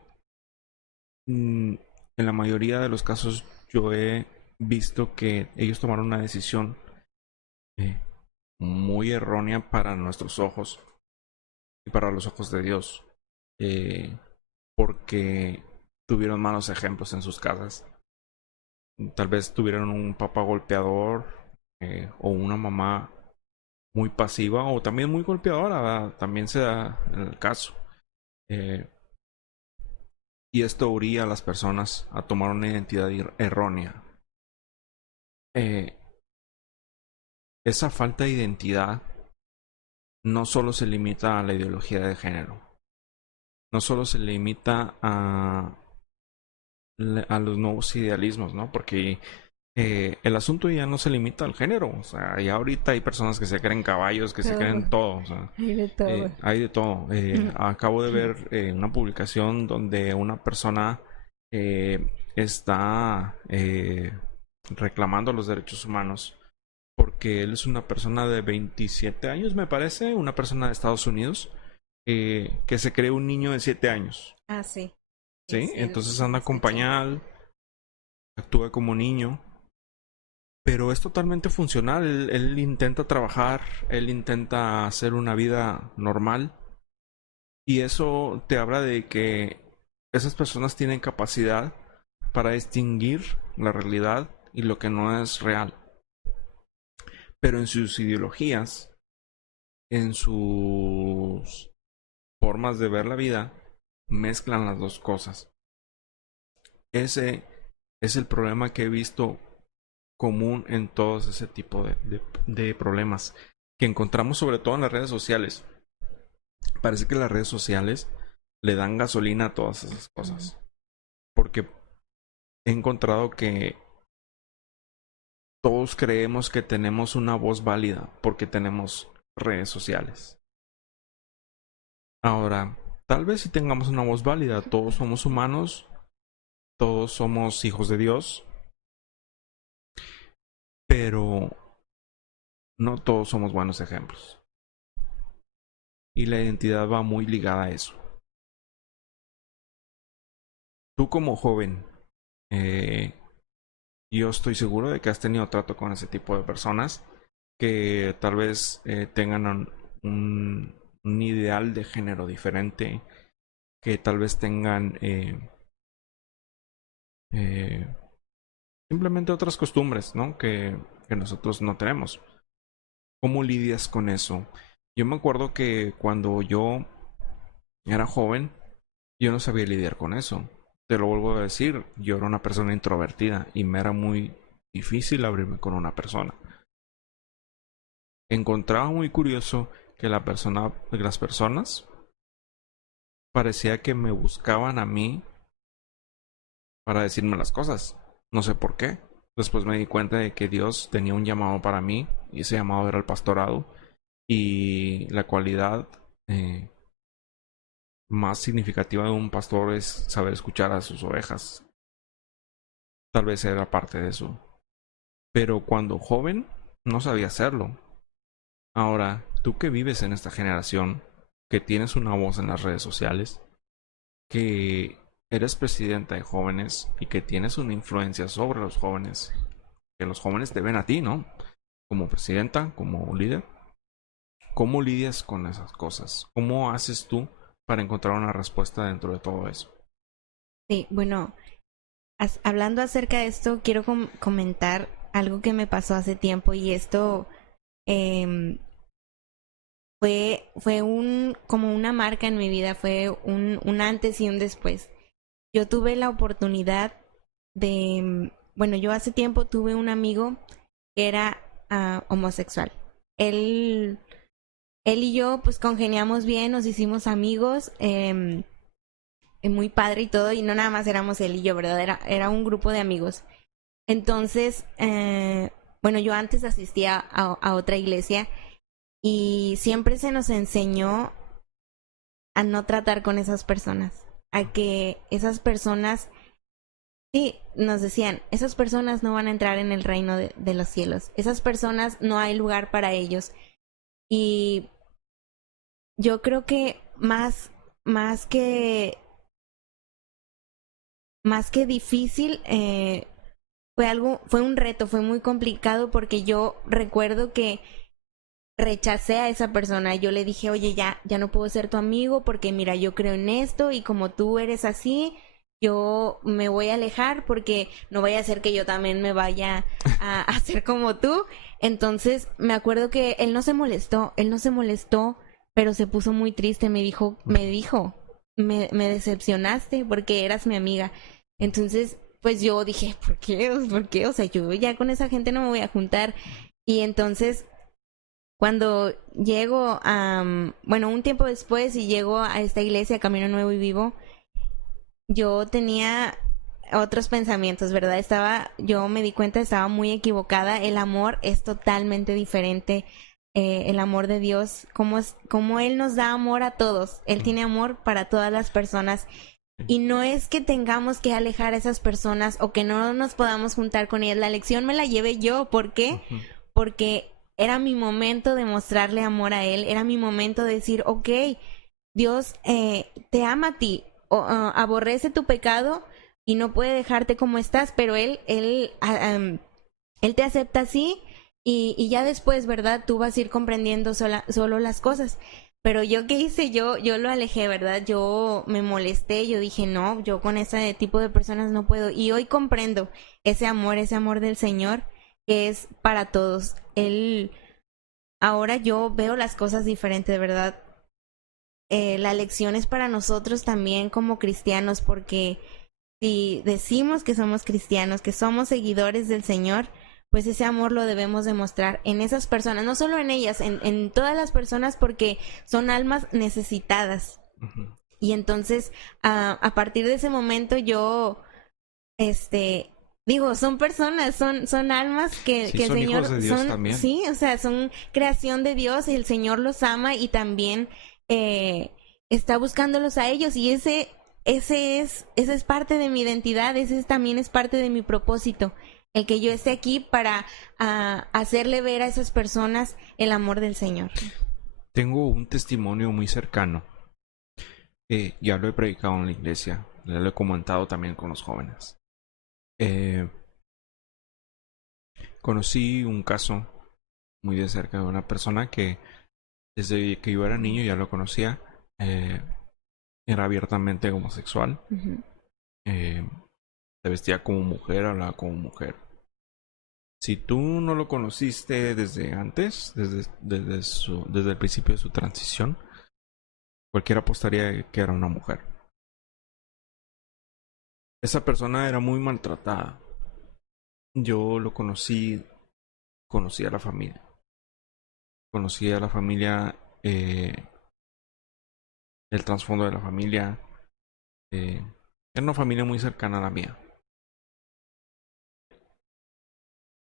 en la mayoría de los casos, yo he visto que ellos tomaron una decisión eh, muy errónea para nuestros ojos y para los ojos de Dios, porque tuvieron malos ejemplos en sus casas. Tal vez tuvieron un papá golpeador o una mamá muy pasiva o también muy golpeadora, ¿verdad? También se da en el caso. Eh, y esto orilla a las personas a tomar una identidad errónea. Eh, Esa falta de identidad no solo se limita a la ideología de género, no solo se limita a los nuevos idealismos, ¿no? Porque el asunto ya no se limita al género, o sea, ya ahorita hay personas que se creen caballos, que se creen todo, o sea, Hay de todo. hay de todo. Acabo de ver una publicación donde una persona está reclamando los derechos humanos porque él es una persona de 27 años, me parece, una persona de Estados Unidos, que se cree un niño de 7 años, Ah, sí. ¿sí? Sí, Entonces lo anda con escuché. pañal, actúa como niño, pero es totalmente funcional. Él intenta trabajar, él intenta hacer una vida normal, y eso te habla de que esas personas tienen capacidad para distinguir la realidad y lo que no es real. Pero en sus ideologías, en sus formas de ver la vida, mezclan las dos cosas. Ese es el problema que he visto común en todos ese tipo de problemas que encontramos sobre todo en las redes sociales. Parece que las redes sociales le dan gasolina a todas esas cosas, porque he encontrado que todos creemos que tenemos una voz válida porque tenemos redes sociales. Ahora, tal vez si tengamos una voz válida, todos somos humanos, todos somos hijos de Dios, pero no todos somos buenos ejemplos. Y la identidad va muy ligada a eso. Tú como joven, eh, yo estoy seguro de que has tenido trato con ese tipo de personas que tal vez tengan un ideal de género diferente, que tal vez tengan eh, simplemente otras costumbres, ¿no? Que nosotros no tenemos. ¿Cómo lidias con eso? Yo me acuerdo que cuando yo era joven, yo no sabía lidiar con eso. Te lo vuelvo a decir, yo era una persona introvertida y me era muy difícil abrirme con una persona. Encontraba muy curioso que las personas parecía que me buscaban a mí para decirme las cosas. No sé por qué. Después me di cuenta de que Dios tenía un llamado para mí y ese llamado era el pastorado y la cualidad más significativa de un pastor es saber escuchar a sus ovejas. Tal vez era parte de eso. Pero cuando joven no sabía hacerlo. Ahora, tú que vives en esta generación, que tienes una voz en las redes sociales, que eres presidenta de jóvenes y que tienes una influencia sobre los jóvenes, que los jóvenes te ven a ti, ¿no? Como presidenta, como líder. ¿Cómo lidias con esas cosas? ¿Cómo haces tú para encontrar una respuesta dentro de todo eso? Sí, bueno, hablando acerca de esto, quiero comentar algo que me pasó hace tiempo y esto em, fue como una marca en mi vida, fue un antes y un después. Yo tuve la oportunidad de, bueno, yo hace tiempo tuve un amigo que era homosexual. Él, él y yo pues congeniamos bien, nos hicimos amigos, muy padre y todo, y no nada más éramos él y yo, ¿verdad? Era un grupo de amigos. Entonces, bueno, yo antes asistía a otra iglesia y siempre se nos enseñó a no tratar con esas personas, a que esas personas, sí, nos decían, esas personas no van a entrar en el reino de los cielos, esas personas no hay lugar para ellos. Y yo creo que más que, más que difícil, fue un reto, fue muy complicado porque yo recuerdo que rechacé a esa persona. Yo le dije, oye, ya no puedo ser tu amigo porque mira, yo creo en esto y como tú eres así, yo me voy a alejar porque no vaya a ser que yo también me vaya a hacer como tú. Entonces me acuerdo que él no se molestó, pero se puso muy triste, me decepcionaste porque eras mi amiga. Entonces, pues yo dije, ¿por qué? ¿Por qué? O sea, yo ya con esa gente no me voy a juntar. Y entonces cuando llego a, bueno, un tiempo después y llego a esta iglesia, Camino Nuevo y Vivo, yo tenía otros pensamientos, ¿verdad? Yo me di cuenta, estaba muy equivocada. El amor es totalmente diferente. El amor de Dios, como Él nos da amor a todos. Él tiene amor para todas las personas. Y no es que tengamos que alejar a esas personas o que no nos podamos juntar con ellas. La lección me la llevé yo. ¿Por qué? Porque era mi momento de mostrarle amor a Él. Era mi momento de decir, ok, Dios te ama a ti. Aborrece tu pecado y no puede dejarte como estás, pero Él te acepta así y ya después, ¿verdad? Tú vas a ir comprendiendo solo las cosas. Pero yo, ¿qué hice? Yo lo alejé, ¿verdad? Yo me molesté, yo dije, no, yo con ese tipo de personas no puedo. Y hoy comprendo ese amor del Señor que es para todos. Ahora yo veo las cosas diferentes, ¿verdad? La lección es para nosotros también como cristianos, porque si decimos que somos cristianos, que somos seguidores del Señor, pues ese amor lo debemos demostrar en esas personas, no solo en ellas, en todas las personas, porque son almas necesitadas. Y entonces, a partir de ese momento yo, digo, son personas, son almas que el son Señor, hijos de Dios también. sí, o sea, son creación de Dios y el Señor los ama y también está buscándolos a ellos y ese es parte de mi identidad, también es parte de mi propósito, el que yo esté aquí para hacerle ver a esas personas el amor del Señor. Tengo un testimonio muy cercano. Ya lo he predicado en la iglesia, ya lo he comentado también con los jóvenes. Conocí un caso muy de cerca de una persona que desde que yo era niño ya lo conocía. Era abiertamente homosexual. se vestía como mujer, hablaba como mujer. Si tú no lo conociste desde antes, desde el principio de su transición, cualquiera apostaría que era una mujer. Esa persona era muy maltratada. Yo lo conocí a la familia. Conocí a la familia, el trasfondo de la familia. Era una familia muy cercana a la mía.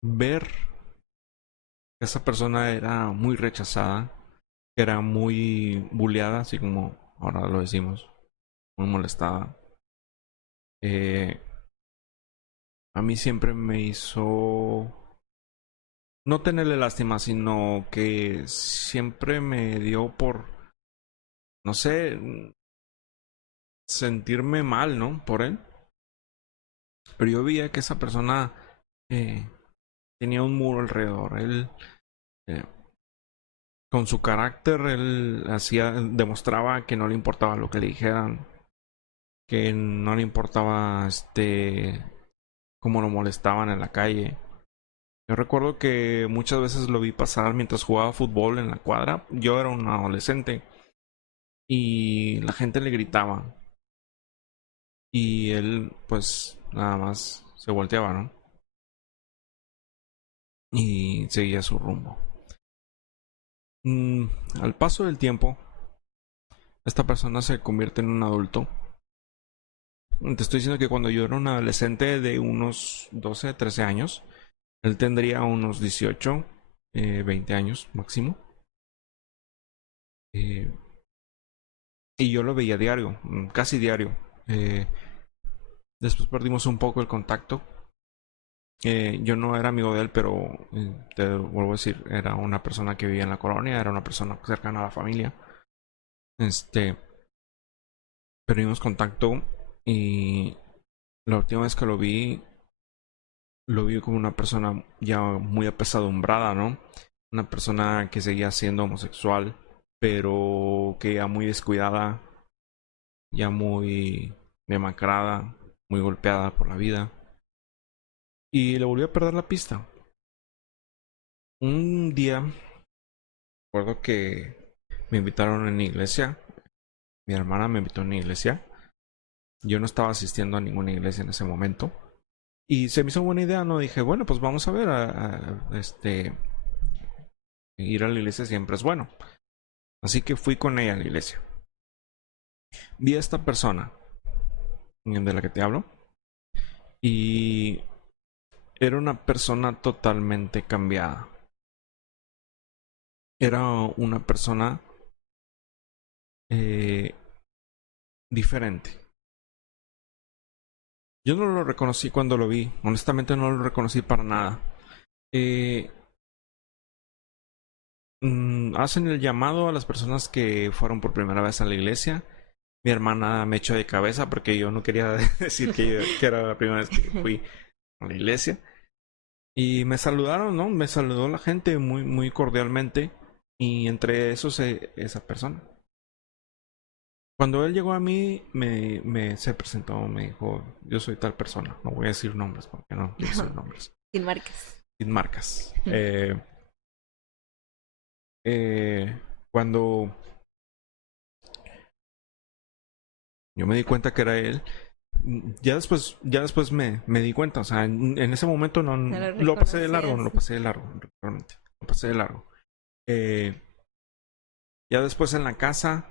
Ver que esa persona era muy rechazada, que era muy bulleada, así como ahora lo decimos, muy molestada. A mí siempre me hizo no tenerle lástima, sino que siempre me dio por, no sé, sentirme mal, ¿no? Por él. Pero yo veía que esa persona eh, tenía un muro alrededor. Él, eh, con su carácter, él demostraba que no le importaba lo que le dijeran, que no le importaba cómo lo molestaban en la calle. Yo recuerdo que muchas veces lo vi pasar mientras jugaba fútbol en la cuadra. Yo era un adolescente y la gente le gritaba y él pues nada más se volteaba, ¿no? Y seguía su rumbo. Al paso del tiempo, esta persona se convierte en un adulto. Te estoy diciendo que cuando yo era un adolescente de unos 12, 13 años, él tendría unos 18, 20 años máximo. Y yo lo veía diario, casi diario. Después perdimos un poco el contacto. Yo no era amigo de él, pero te vuelvo a decir, era una persona que vivía en la colonia, era una persona cercana a la familia. Perdimos contacto y la última vez que lo vi como una persona ya muy apesadumbrada, ¿no? Una persona que seguía siendo homosexual, pero que ya muy descuidada, ya muy demacrada, muy golpeada por la vida. Y le volví a perder la pista. Un día, recuerdo que me invitaron en la iglesia. Mi hermana me invitó a una iglesia. Yo no estaba asistiendo a ninguna iglesia en ese momento. Y se me hizo buena idea, ¿no? Dije, bueno, pues vamos a ver. Ir a la iglesia siempre es bueno. Así que fui con ella a la iglesia. Vi a esta persona de la que te hablo. Y era una persona totalmente cambiada. Era una persona diferente. Yo no lo reconocí cuando lo vi. Honestamente no lo reconocí para nada. Hacen el llamado a las personas que fueron por primera vez a la iglesia. Mi hermana me echó de cabeza porque yo no quería decir que era la primera vez que fui a la iglesia. Y me saludaron, ¿no? Me saludó la gente muy, muy cordialmente. Y entre esos esa persona. Cuando él llegó a mí, se presentó, me dijo, yo soy tal persona. No voy a decir nombres porque no quiero decir nombres. Sin marcas. Sin marcas. Cuando yo me di cuenta que era él, ya después me di cuenta, o sea, en ese momento no lo pasé de largo, realmente, lo pasé de largo. Ya después en la casa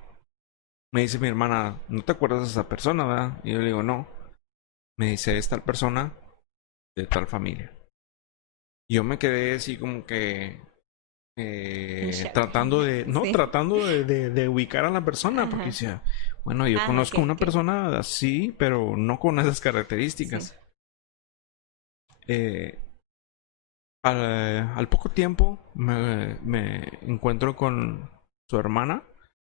me dice mi hermana, ¿no te acuerdas de esa persona, verdad? Y yo le digo, no. Me dice, es tal persona de tal familia. Y yo me quedé así como que tratando de ubicar a la persona. Ajá. Porque decía, bueno, yo conozco una persona así, pero no con esas características. Sí. Al poco tiempo me encuentro con su hermana,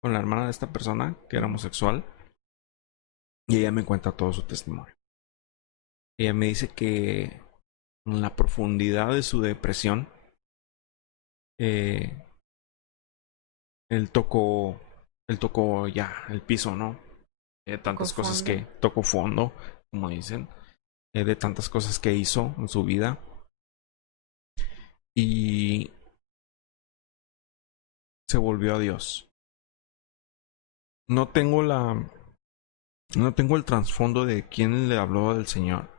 con la hermana de esta persona que era homosexual, y ella me cuenta todo su testimonio. Ella me dice que en la profundidad de su depresión, él tocó ya el piso, ¿no? Tantas cosas que tocó fondo, como dicen. de tantas cosas que hizo en su vida. Y se volvió a Dios. No tengo el trasfondo de quién le habló del Señor,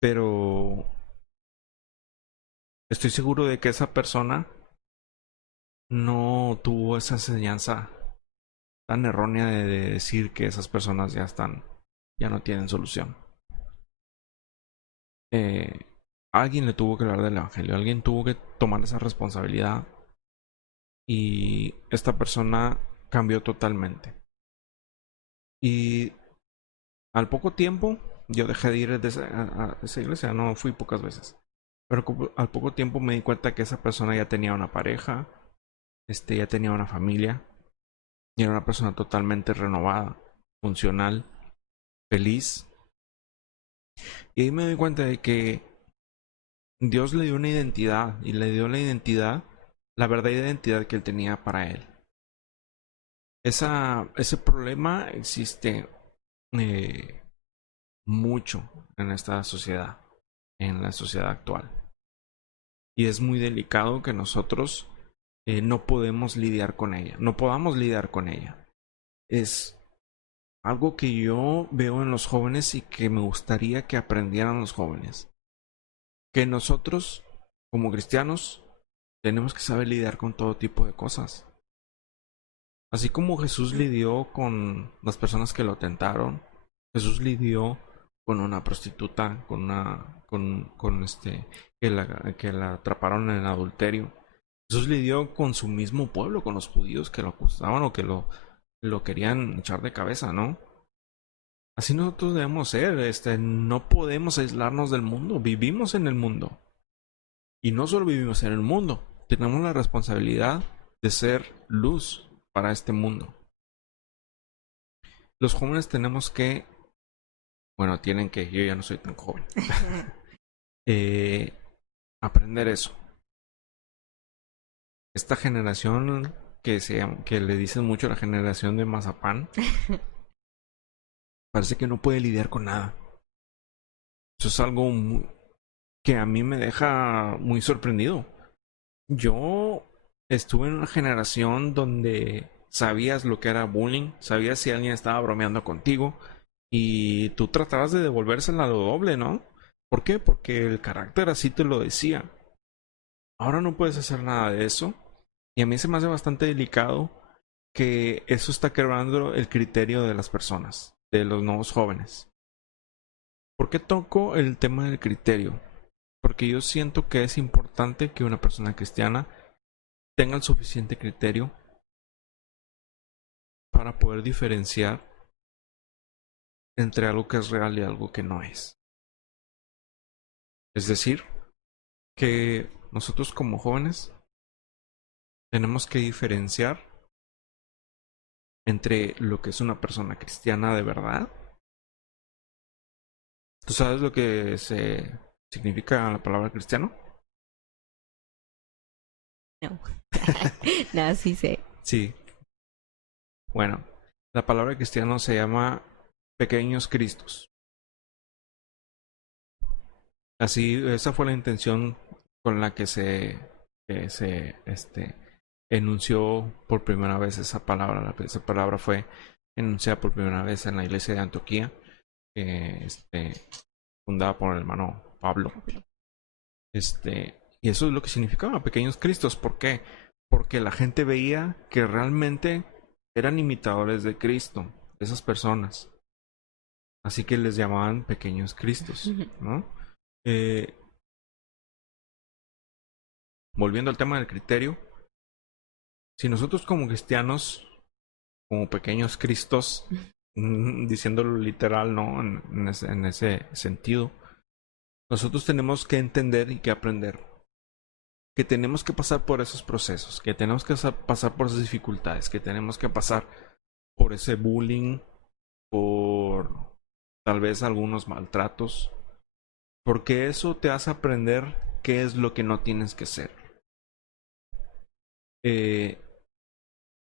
pero estoy seguro de que esa persona no tuvo esa enseñanza tan errónea de decir que esas personas ya no tienen solución. Alguien le tuvo que hablar del evangelio, alguien tuvo que tomar esa responsabilidad, y esta persona cambió totalmente. Y al poco tiempo yo dejé de ir a esa iglesia, no fui pocas veces, pero al poco tiempo me di cuenta que esa persona ya tenía una pareja, ya tenía una familia, y era una persona totalmente renovada, funcional, feliz. Y ahí me doy cuenta de que Dios le dio una identidad, y le dio la identidad, la verdadera identidad que él tenía para él. Ese problema existe mucho en esta sociedad, en la sociedad actual. Y es muy delicado que nosotros no podamos lidiar con ella. Es algo que yo veo en los jóvenes y que me gustaría que aprendieran los jóvenes. Que nosotros, como cristianos, tenemos que saber lidiar con todo tipo de cosas. Así como Jesús lidió con las personas que lo tentaron, Jesús lidió con una prostituta, que la atraparon en adulterio. Jesús lidió con su mismo pueblo, con los judíos que lo acusaban o que lo querían echar de cabeza, ¿no? Así nosotros debemos ser, no podemos aislarnos del mundo, vivimos en el mundo. Y no solo vivimos en el mundo, tenemos la responsabilidad de ser luz para este mundo. Los jóvenes tenemos que, yo ya no soy tan joven, aprender eso. Esta generación que le dicen mucho la generación de mazapán, parece que no puede lidiar con nada. Eso es algo que a mí me deja muy sorprendido. Yo estuve en una generación donde sabías lo que era bullying, sabías si alguien estaba bromeando contigo y tú tratabas de devolvérsela a lo doble, ¿no? ¿Por qué? Porque el carácter así te lo decía. Ahora no puedes hacer nada de eso, y a mí se me hace bastante delicado que eso está quebrando el criterio de las personas, de los nuevos jóvenes. ¿Por qué toco el tema del criterio? Porque yo siento que es importante que una persona cristiana tenga el suficiente criterio para poder diferenciar entre algo que es real y algo que no es. Es decir, que nosotros como jóvenes tenemos que diferenciar entre lo que es una persona cristiana de verdad. ¿Tú sabes lo que significa la palabra cristiano? No. No, sí sé. Sí. Bueno, la palabra cristiano se llama pequeños cristos. Así, esa fue la intención con la que se enunció por primera vez esa palabra. Esa palabra fue enunciada por primera vez en la iglesia de Antioquía, fundada por el hermano Pablo. Y eso es lo que significaba pequeños cristos. ¿Por qué? Porque la gente veía que realmente eran imitadores de Cristo, de esas personas. Así que les llamaban pequeños cristos, ¿no? Volviendo al tema del criterio, si nosotros como cristianos, como pequeños cristos, diciéndolo literal, ¿no? En ese sentido, nosotros tenemos que entender y que aprender que tenemos que pasar por esos procesos, que tenemos que pasar por esas dificultades, que tenemos que pasar por ese bullying, por tal vez algunos maltratos, porque eso te hace aprender qué es lo que no tienes que ser.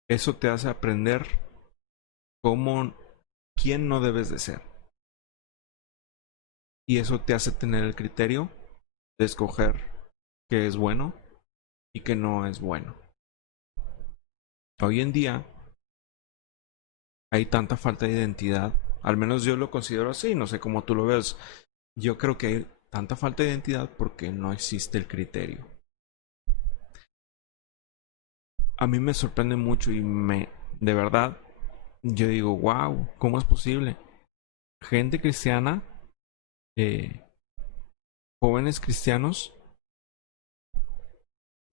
Eso te hace aprender quién no debes de ser. y eso te hace tener el criterio de escoger qué es bueno y qué no es bueno. Hoy en día hay tanta falta de identidad, al menos yo lo considero así, no sé cómo tú lo ves. Yo creo que hay tanta falta de identidad porque no existe el criterio. A mí me sorprende mucho y de verdad, yo digo, wow, ¿cómo es posible? Gente cristiana, eh, jóvenes cristianos,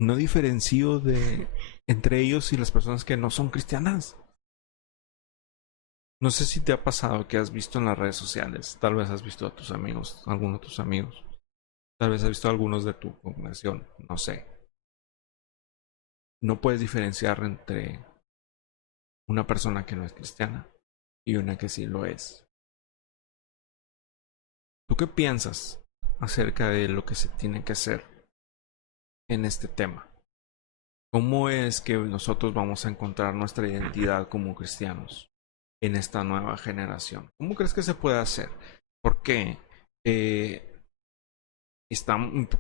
no diferencio entre ellos y las personas que no son cristianas. No sé si te ha pasado que has visto en las redes sociales, tal vez has visto a tus amigos, algunos de tus amigos, tal vez has visto a algunos de tu congregación, no sé. No puedes diferenciar entre una persona que no es cristiana y una que sí lo es. ¿Tú qué piensas acerca de lo que se tiene que hacer en este tema? ¿Cómo es que nosotros vamos a encontrar nuestra identidad como cristianos en esta nueva generación? ¿Cómo crees que se puede hacer? Porque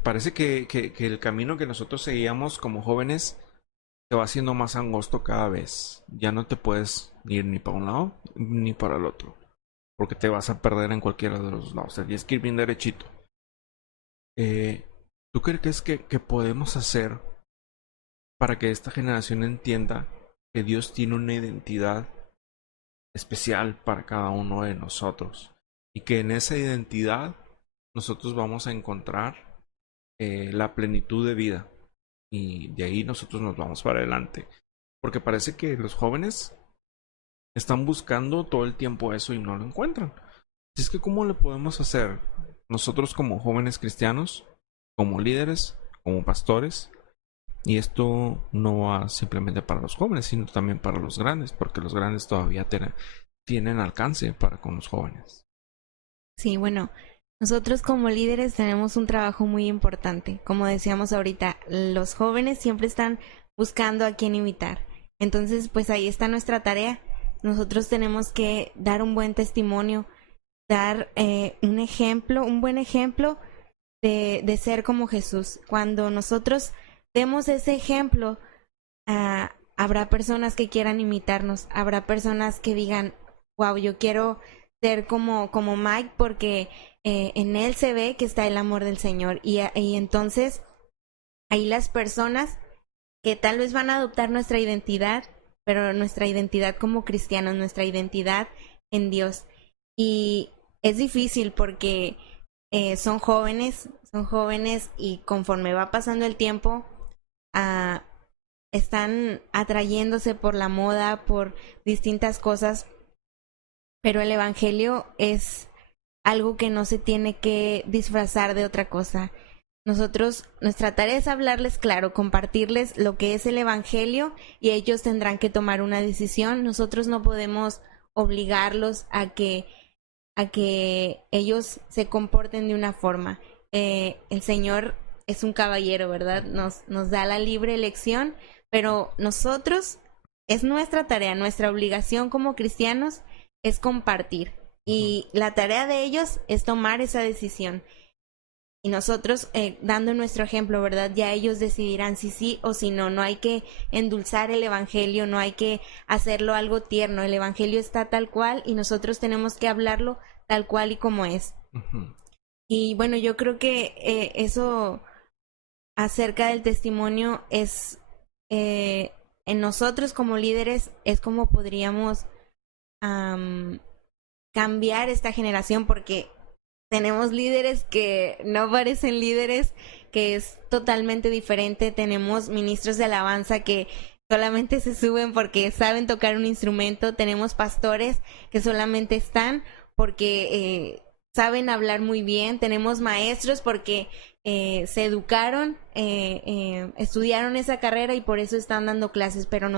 parece que el camino que nosotros seguíamos como jóvenes se va haciendo más angosto cada vez. Ya no te puedes ir ni para un lado ni para el otro, porque te vas a perder en cualquiera de los lados. Tienes que ir bien derechito. ¿Tú crees que podemos hacer para que esta generación entienda que Dios tiene una identidad especial para cada uno de nosotros y que en esa identidad nosotros vamos a encontrar la plenitud de vida y de ahí nosotros nos vamos para adelante? Porque parece que los jóvenes están buscando todo el tiempo eso y no lo encuentran. Así es que ¿cómo le podemos hacer nosotros como jóvenes cristianos, como líderes, como pastores? Y esto no va simplemente para los jóvenes, sino también para los grandes, porque los grandes todavía tienen alcance para con los jóvenes. Sí, bueno, nosotros como líderes tenemos un trabajo muy importante. Como decíamos ahorita, los jóvenes siempre están buscando a quién imitar. Entonces, pues ahí está nuestra tarea. Nosotros tenemos que dar un buen testimonio, dar un ejemplo, un buen ejemplo de ser como Jesús. Cuando nosotros demos ese ejemplo, habrá personas que quieran imitarnos, habrá personas que digan, wow, yo quiero ser como Mike porque en él se ve que está el amor del Señor. Y entonces ahí las personas que tal vez van a adoptar nuestra identidad, pero nuestra identidad como cristianos, nuestra identidad en Dios. Y es difícil porque son jóvenes y conforme va pasando el tiempo, están atrayéndose por la moda, por distintas cosas, pero el evangelio es algo que no se tiene que disfrazar de otra cosa. Nuestra tarea es hablarles claro, compartirles lo que es el evangelio y ellos tendrán que tomar una decisión. Nosotros no podemos obligarlos a que ellos se comporten de una forma. El Señor es un caballero, ¿verdad? Nos da la libre elección, pero nosotros, es nuestra tarea, nuestra obligación como cristianos es compartir. Y la tarea de ellos es tomar esa decisión. Y nosotros, dando nuestro ejemplo, ¿verdad? Ya ellos decidirán si sí o si no. No hay que endulzar el evangelio, no hay que hacerlo algo tierno. El evangelio está tal cual y nosotros tenemos que hablarlo tal cual y como es. Uh-huh. Y bueno, yo creo que eso acerca del testimonio es, en nosotros como líderes, es como podríamos cambiar esta generación, porque tenemos líderes que no parecen líderes, que es totalmente diferente. Tenemos ministros de alabanza que solamente se suben porque saben tocar un instrumento. Tenemos pastores que solamente están porque saben hablar muy bien. Tenemos maestros porque se educaron, estudiaron esa carrera y por eso están dando clases. Pero en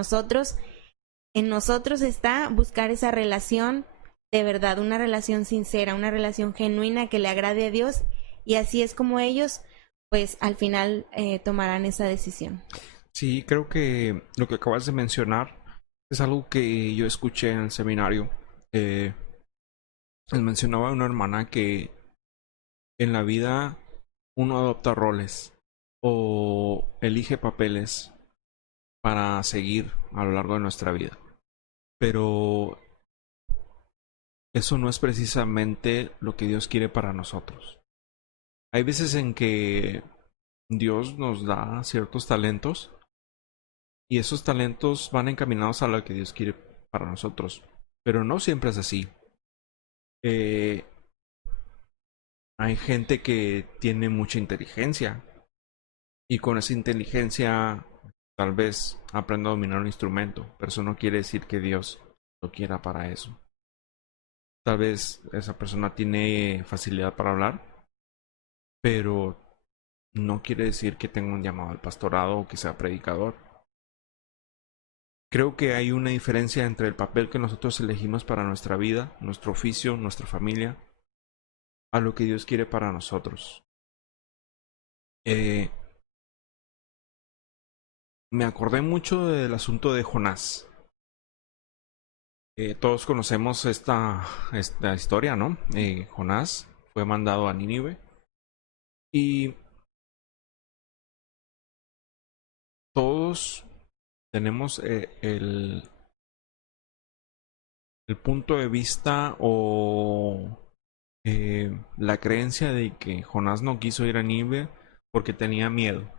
nosotros está buscar esa relación de verdad, una relación sincera, una relación genuina que le agrade a Dios, y así es como ellos, pues al final tomarán esa decisión. Sí, creo que lo que acabas de mencionar es algo que yo escuché en el seminario. Les mencionaba a una hermana que En la vida uno adopta roles o elige papeles para seguir a lo largo de nuestra vida. Pero eso no es precisamente lo que Dios quiere para nosotros. Hay veces en que Dios nos da ciertos talentos y esos talentos van encaminados a lo que Dios quiere para nosotros. Pero no siempre es así. Eh, Hay gente que tiene mucha inteligencia y con esa inteligencia tal vez aprenda a dominar un instrumento, pero eso no quiere decir que Dios lo quiera para eso. Tal vez esa persona tiene facilidad para hablar, pero no quiere decir que tenga un llamado al pastorado o que sea predicador. Creo que hay una diferencia entre el papel que nosotros elegimos para nuestra vida, nuestro oficio, nuestra familia, a lo que Dios quiere para nosotros. Me acordé mucho del asunto de Jonás. Todos conocemos esta historia, ¿no? Jonás fue mandado a Nínive y todos tenemos el punto de vista o la creencia de que Jonás no quiso ir a Nínive porque tenía miedo.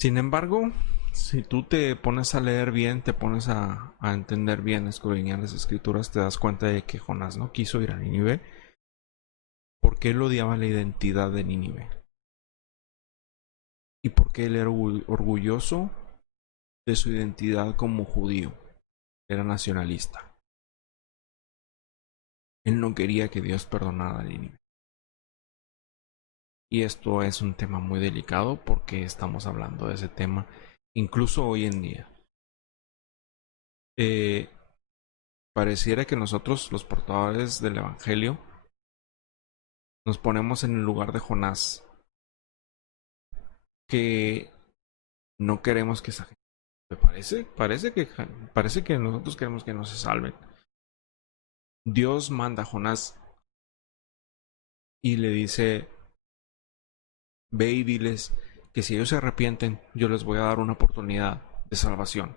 Sin embargo, si tú te pones a leer bien, te pones a entender bien, escudriñar las escrituras, te das cuenta de que Jonás no quiso ir a Nínive porque él odiaba la identidad de Nínive. Y porque él era orgulloso de su identidad como judío. Era nacionalista. Él no quería que Dios perdonara a Nínive. Y esto es un tema muy delicado porque estamos hablando de ese tema incluso hoy en día. Pareciera que nosotros, los portadores del Evangelio, nos ponemos en el lugar de Jonás, que no queremos que esa gente parece que nosotros queremos que no se salven. Dios manda a Jonás y le dice: ve y diles que si ellos se arrepienten, yo les voy a dar una oportunidad de salvación.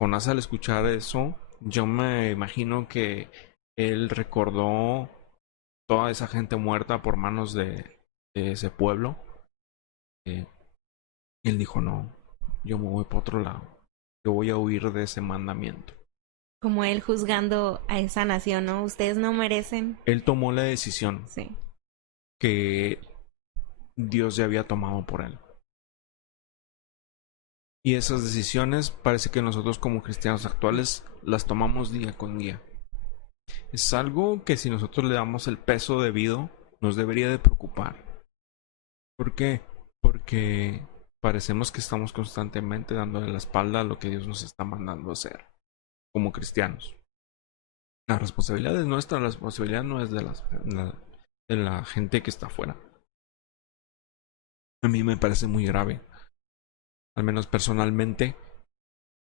Jonás, al escuchar eso, yo me imagino que él recordó toda esa gente muerta por manos de ese pueblo. Él dijo: no, yo me voy para otro lado. Yo voy a huir de ese mandamiento. Como él juzgando a esa nación, ¿no? Ustedes no merecen. Él tomó la decisión Sí. que Dios ya había tomado por él. Y esas decisiones parece que nosotros como cristianos actuales las tomamos día con día. Es algo que si nosotros le damos el peso debido, nos debería de preocupar. ¿Por qué? Porque parecemos que estamos constantemente dándole la espalda a lo que Dios nos está mandando a hacer como cristianos. La responsabilidad es nuestra, la responsabilidad no es de la gente que está afuera. A mí me parece muy grave, al menos personalmente,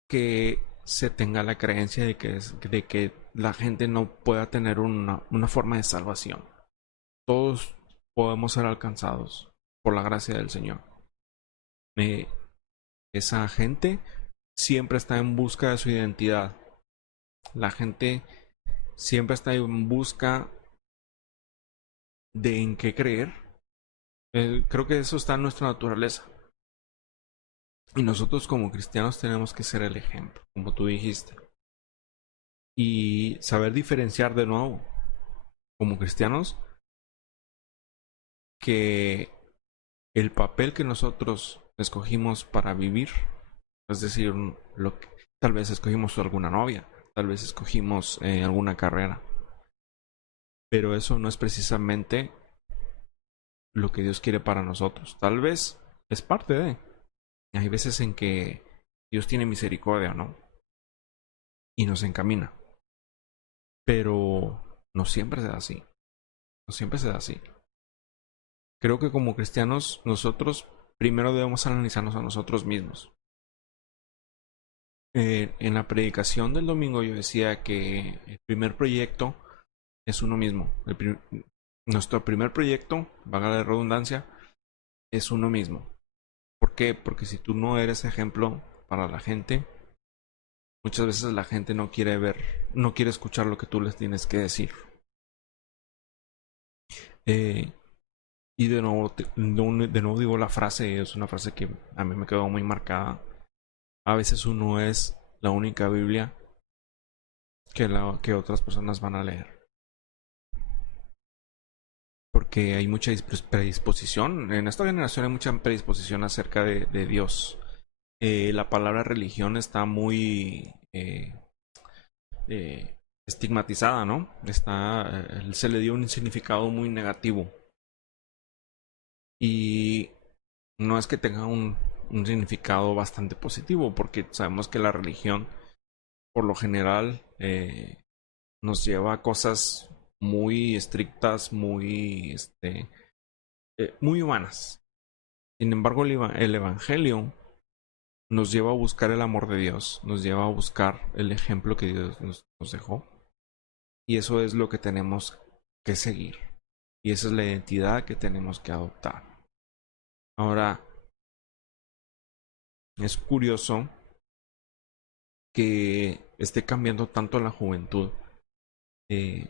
que se tenga la creencia de que la gente no pueda tener una forma de salvación. Todos podemos ser alcanzados por la gracia del Señor. Esa gente siempre está en busca de su identidad. La gente siempre está en busca de en qué creer. Creo que eso está en nuestra naturaleza. Y nosotros como cristianos tenemos que ser el ejemplo, como tú dijiste. Y saber diferenciar de nuevo, como cristianos, que el papel que nosotros escogimos para vivir, es decir, tal vez escogimos alguna novia, tal vez escogimos alguna carrera, pero eso no es precisamente lo que Dios quiere para nosotros. Tal vez es parte de. Hay veces en que Dios tiene misericordia, ¿no? Y nos encamina. Pero no siempre se da así. No siempre se da así. Creo que como cristianos nosotros primero debemos analizarnos a nosotros mismos. En la predicación del domingo yo decía que el primer proyecto es uno mismo. Nuestro primer proyecto, valga la redundancia, es uno mismo. ¿Por qué? Porque si tú no eres ejemplo para la gente, muchas veces la gente no quiere ver, no quiere escuchar lo que tú les tienes que decir. Y de nuevo, de nuevo digo la frase, es una frase que a mí me quedó muy marcada. A veces uno es la única Biblia que otras personas van a leer. Porque hay mucha predisposición. En esta generación hay mucha predisposición acerca de Dios. La palabra religión está muy estigmatizada, ¿no? Se le dio un significado muy negativo. Y no es que tenga un significado bastante positivo, porque sabemos que la religión, por lo general, nos lleva a cosas muy estrictas, muy humanas. Sin embargo, el Evangelio nos lleva a buscar el amor de Dios, nos lleva a buscar el ejemplo que Dios nos dejó. Y eso es lo que tenemos que seguir. Y esa es la identidad que tenemos que adoptar. Ahora, es curioso que esté cambiando tanto la juventud en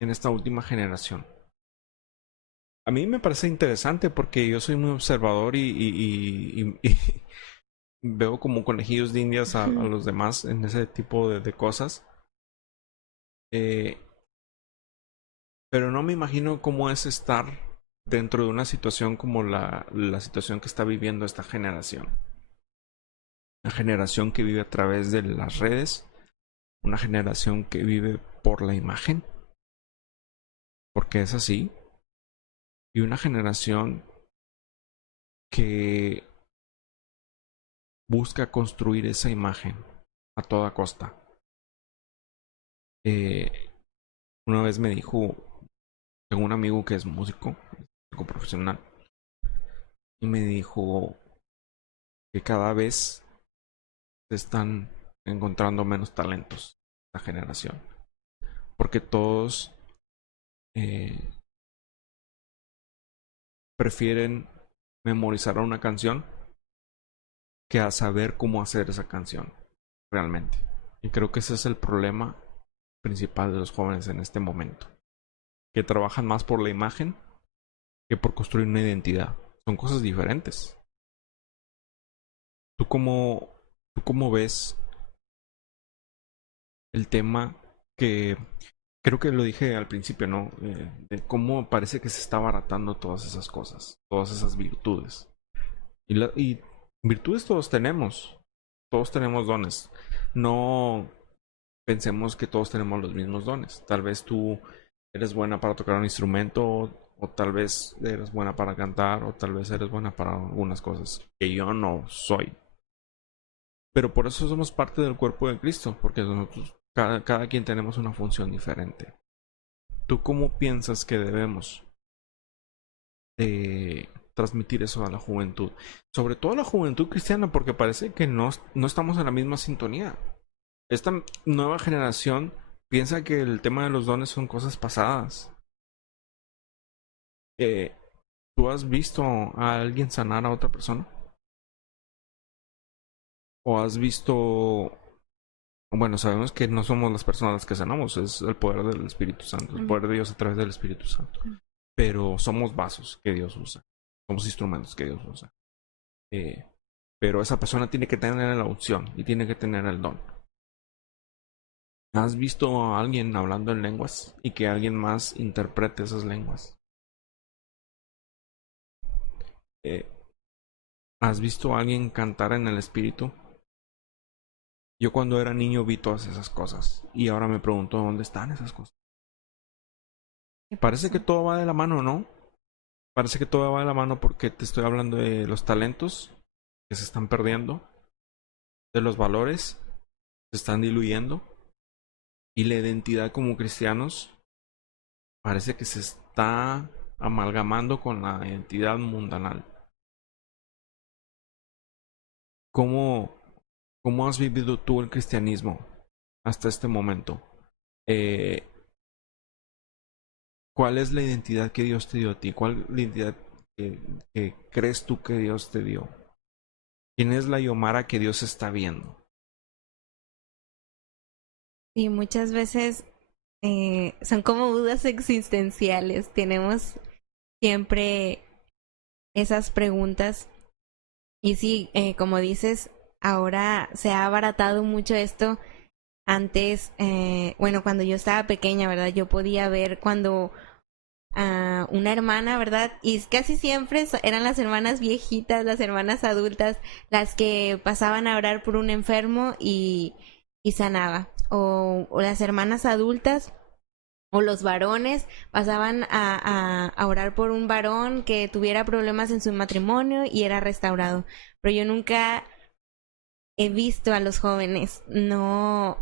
esta última generación. A mí me parece interesante porque yo soy muy observador y veo como conejillos de indias a los demás en ese tipo de cosas. Pero no me imagino cómo es estar dentro de una situación como la situación que está viviendo esta generación. Una generación que vive a través de las redes, una generación que vive por la imagen, porque es así, y una generación que busca construir esa imagen a toda costa. Una vez me dijo, tengo un amigo que es músico profesional, y me dijo que cada vez se están encontrando menos talentos esta generación, porque todos prefieren memorizar una canción que a saber cómo hacer esa canción realmente. Y creo que ese es el problema principal de los jóvenes en este momento, que trabajan más por la imagen que por construir una identidad. Son cosas diferentes. ¿Tú cómo ves el tema que creo que lo dije al principio, ¿no? De cómo parece que se está abaratando todas esas cosas, todas esas virtudes. Y virtudes todos tenemos dones. No pensemos que todos tenemos los mismos dones. Tal vez tú eres buena para tocar un instrumento, o tal vez eres buena para cantar, o tal vez eres buena para algunas cosas que yo no soy. Pero por eso somos parte del cuerpo de Cristo, porque nosotros, cada quien tenemos una función diferente. ¿Tú cómo piensas que debemos transmitir eso a la juventud? Sobre todo a la juventud cristiana, porque parece que no estamos en la misma sintonía. Esta nueva generación piensa que el tema de los dones son cosas pasadas. ¿Tú has visto a alguien sanar a otra persona? ¿O has visto... Bueno, sabemos que no somos las personas las que sanamos, es el poder del Espíritu Santo, el poder de Dios a través del Espíritu Santo. Pero somos vasos que Dios usa, somos instrumentos que Dios usa. Pero esa persona tiene que tener la unción y tiene que tener el don. ¿Has visto a alguien hablando en lenguas y que alguien más interprete esas lenguas? ¿Has visto a alguien cantar en el Espíritu? Yo cuando era niño vi todas esas cosas y ahora me pregunto dónde están esas cosas. Parece que todo va de la mano, ¿no? Parece que todo va de la mano porque te estoy hablando de los talentos que se están perdiendo, de los valores que se están diluyendo, y la identidad como cristianos parece que se está amalgamando con la identidad mundanal. ¿Cómo has vivido tú el cristianismo hasta este momento? ¿Cuál es la identidad que Dios te dio a ti? ¿Cuál es la identidad que crees tú que Dios te dio? ¿Quién es la Yomara que Dios está viendo? Y muchas veces son como dudas existenciales. Tenemos siempre esas preguntas. Y sí, como dices, ahora se ha abaratado mucho esto. Antes, bueno, cuando yo estaba pequeña, ¿verdad? Yo podía ver cuando una hermana, ¿verdad? Y casi siempre eran las hermanas viejitas, las hermanas adultas, las que pasaban a orar por un enfermo y sanaba. O las hermanas adultas o los varones pasaban a orar por un varón que tuviera problemas en su matrimonio y era restaurado. Pero yo nunca he visto a los jóvenes, no,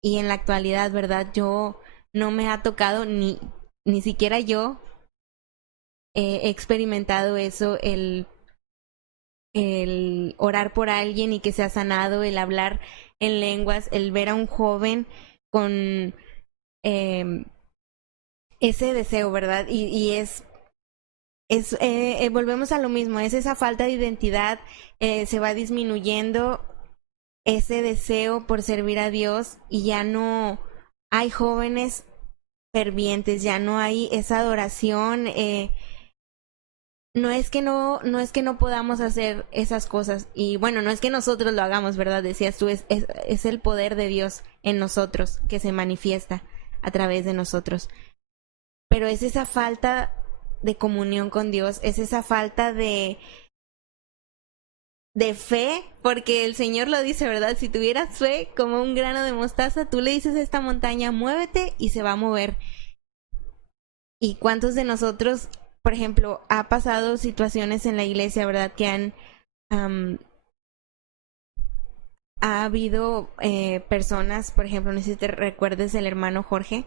y en la actualidad, ¿verdad? Yo no me ha tocado ni siquiera yo he experimentado eso, el orar por alguien y que sea sanado, el hablar en lenguas, el ver a un joven con ese deseo, ¿verdad? Y volvemos a lo mismo, es esa falta de identidad, se va disminuyendo ese deseo por servir a Dios y ya no hay jóvenes fervientes, ya no hay esa adoración. No es que no podamos hacer esas cosas y bueno, no es que nosotros lo hagamos, ¿verdad? Decías tú, es el poder de Dios en nosotros que se manifiesta a través de nosotros. Pero es esa falta de comunión con Dios, es esa falta de fe, porque el Señor lo dice, ¿verdad? Si tuvieras fe como un grano de mostaza, tú le dices a esta montaña, muévete y se va a mover. ¿Y cuántos de nosotros, por ejemplo, ha pasado situaciones en la iglesia, ¿verdad? Que ha habido personas, por ejemplo, no sé si te recuerdes del hermano Jorge,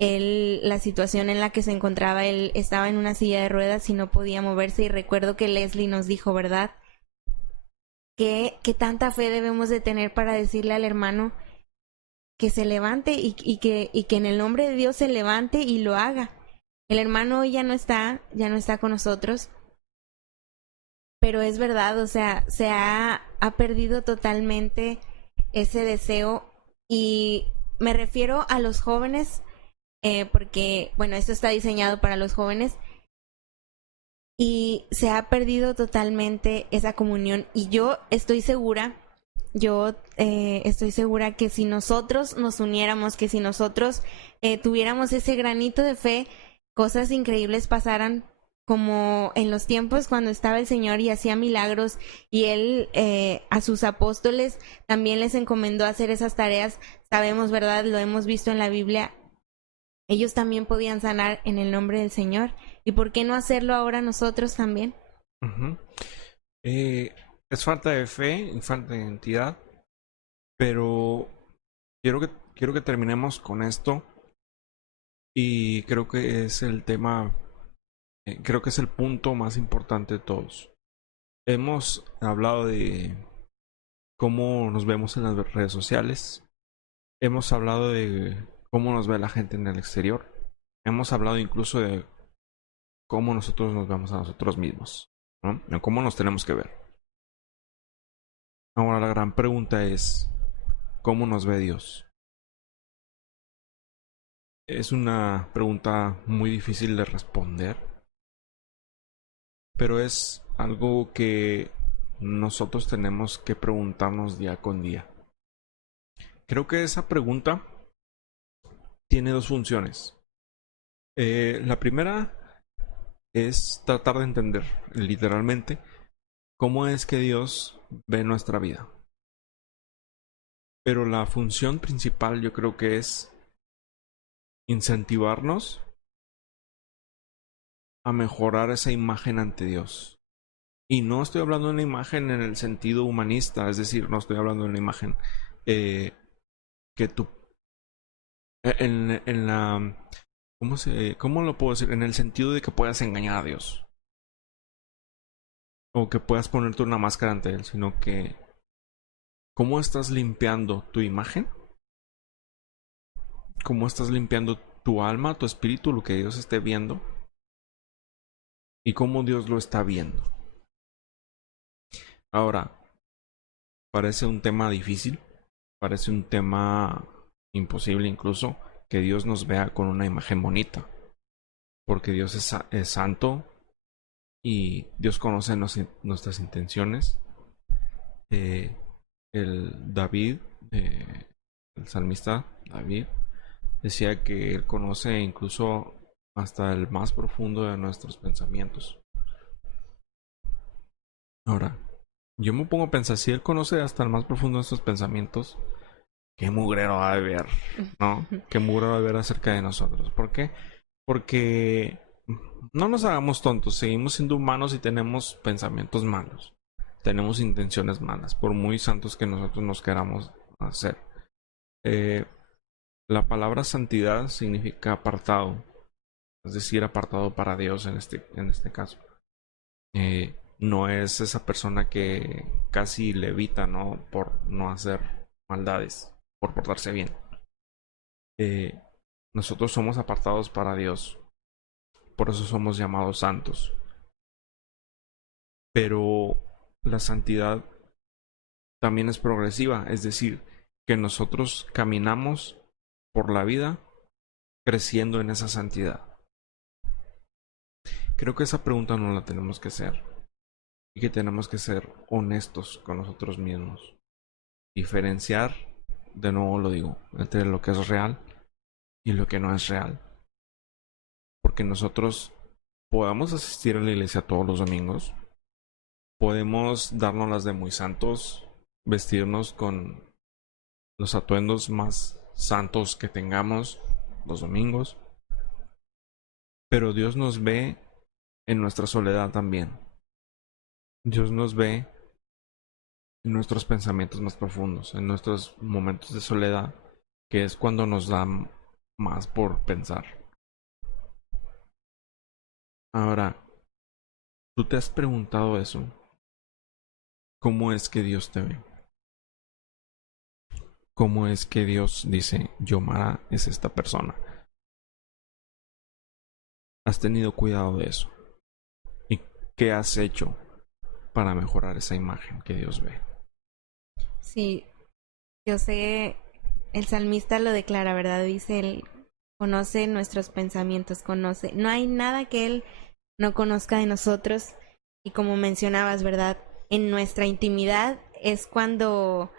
la situación en la que se encontraba, él estaba en una silla de ruedas y no podía moverse y recuerdo que Leslie nos dijo, ¿verdad? ¿Qué tanta fe debemos de tener para decirle al hermano que se levante y que en el nombre de Dios se levante y lo haga? El hermano hoy ya no está con nosotros, pero es verdad, o sea, se ha perdido totalmente ese deseo y me refiero a los jóvenes, porque, bueno, esto está diseñado para los jóvenes y se ha perdido totalmente esa comunión y yo estoy segura que si nosotros nos uniéramos, que si nosotros tuviéramos ese granito de fe, cosas increíbles pasaran como en los tiempos cuando estaba el Señor y hacía milagros y Él a sus apóstoles también les encomendó hacer esas tareas. Sabemos, ¿verdad? Lo hemos visto en la Biblia. Ellos también podían sanar en el nombre del Señor. ¿Y por qué no hacerlo ahora nosotros también? Es falta de fe y falta de identidad, pero quiero que terminemos con esto y creo que es el tema, creo que es el punto más importante de todos. Hemos hablado de cómo nos vemos en las redes sociales, hemos hablado de cómo nos ve la gente en el exterior, hemos hablado incluso de cómo nosotros nos vemos a nosotros mismos, ¿no? En cómo nos tenemos que ver. Ahora la gran pregunta es, ¿cómo nos ve Dios? Es una pregunta muy difícil de responder, pero es algo que nosotros tenemos que preguntarnos día con día. Creo que esa pregunta tiene dos funciones. La primera es tratar de entender literalmente cómo es que Dios ve nuestra vida. Pero la función principal yo creo que es incentivarnos a mejorar esa imagen ante Dios. Y no estoy hablando de una imagen en el sentido humanista, es decir, no estoy hablando de una imagen que tú en la ¿cómo lo puedo decir? En el sentido de que puedas engañar a Dios o que puedas ponerte una máscara ante Él, sino que ¿cómo estás limpiando tu imagen? ¿Cómo estás limpiando tu alma, tu espíritu, lo que Dios esté viendo y cómo Dios lo está viendo. Ahora, parece un tema difícil, parece un tema imposible incluso, que Dios nos vea con una imagen bonita, porque Dios es santo y Dios conoce nuestras intenciones. El David, el salmista David, decía que él conoce incluso hasta el más profundo de nuestros pensamientos. Ahora, yo me pongo a pensar, si él conoce hasta el más profundo de nuestros pensamientos, qué mugrero va a haber, ¿no? Qué mugrero va a haber acerca de nosotros. ¿Por qué? Porque no nos hagamos tontos, seguimos siendo humanos y tenemos pensamientos malos. Tenemos intenciones malas, por muy santos que nosotros nos queramos hacer. La palabra santidad significa apartado, es decir, apartado para Dios en este caso. No es esa persona que casi levita, ¿no? Por no hacer maldades, por portarse bien. Nosotros somos apartados para Dios, por eso somos llamados santos. Pero la santidad también es progresiva, es decir, que nosotros caminamos por la vida creciendo en esa santidad. Creo que esa pregunta no la tenemos que hacer y que tenemos que ser honestos con nosotros mismos. Diferenciar, de nuevo lo digo, entre lo que es real y lo que no es real. Porque nosotros podemos asistir a la iglesia todos los domingos, podemos darnos las de muy santos, vestirnos con los atuendos más santos que tengamos los domingos, pero Dios nos ve en nuestra soledad también. Dios nos ve en nuestros pensamientos más profundos, en nuestros momentos de soledad, que es cuando nos da más por pensar. Ahora, ¿tú te has preguntado eso? ¿Cómo es que Dios te ve? ¿Cómo es que Dios dice, Yomara es esta persona? ¿Has tenido cuidado de eso? ¿Y qué has hecho para mejorar esa imagen que Dios ve? Sí, yo sé, el salmista lo declara, ¿verdad? Dice, él conoce nuestros pensamientos, conoce. No hay nada que él no conozca de nosotros. Y como mencionabas, ¿verdad? En nuestra intimidad es cuando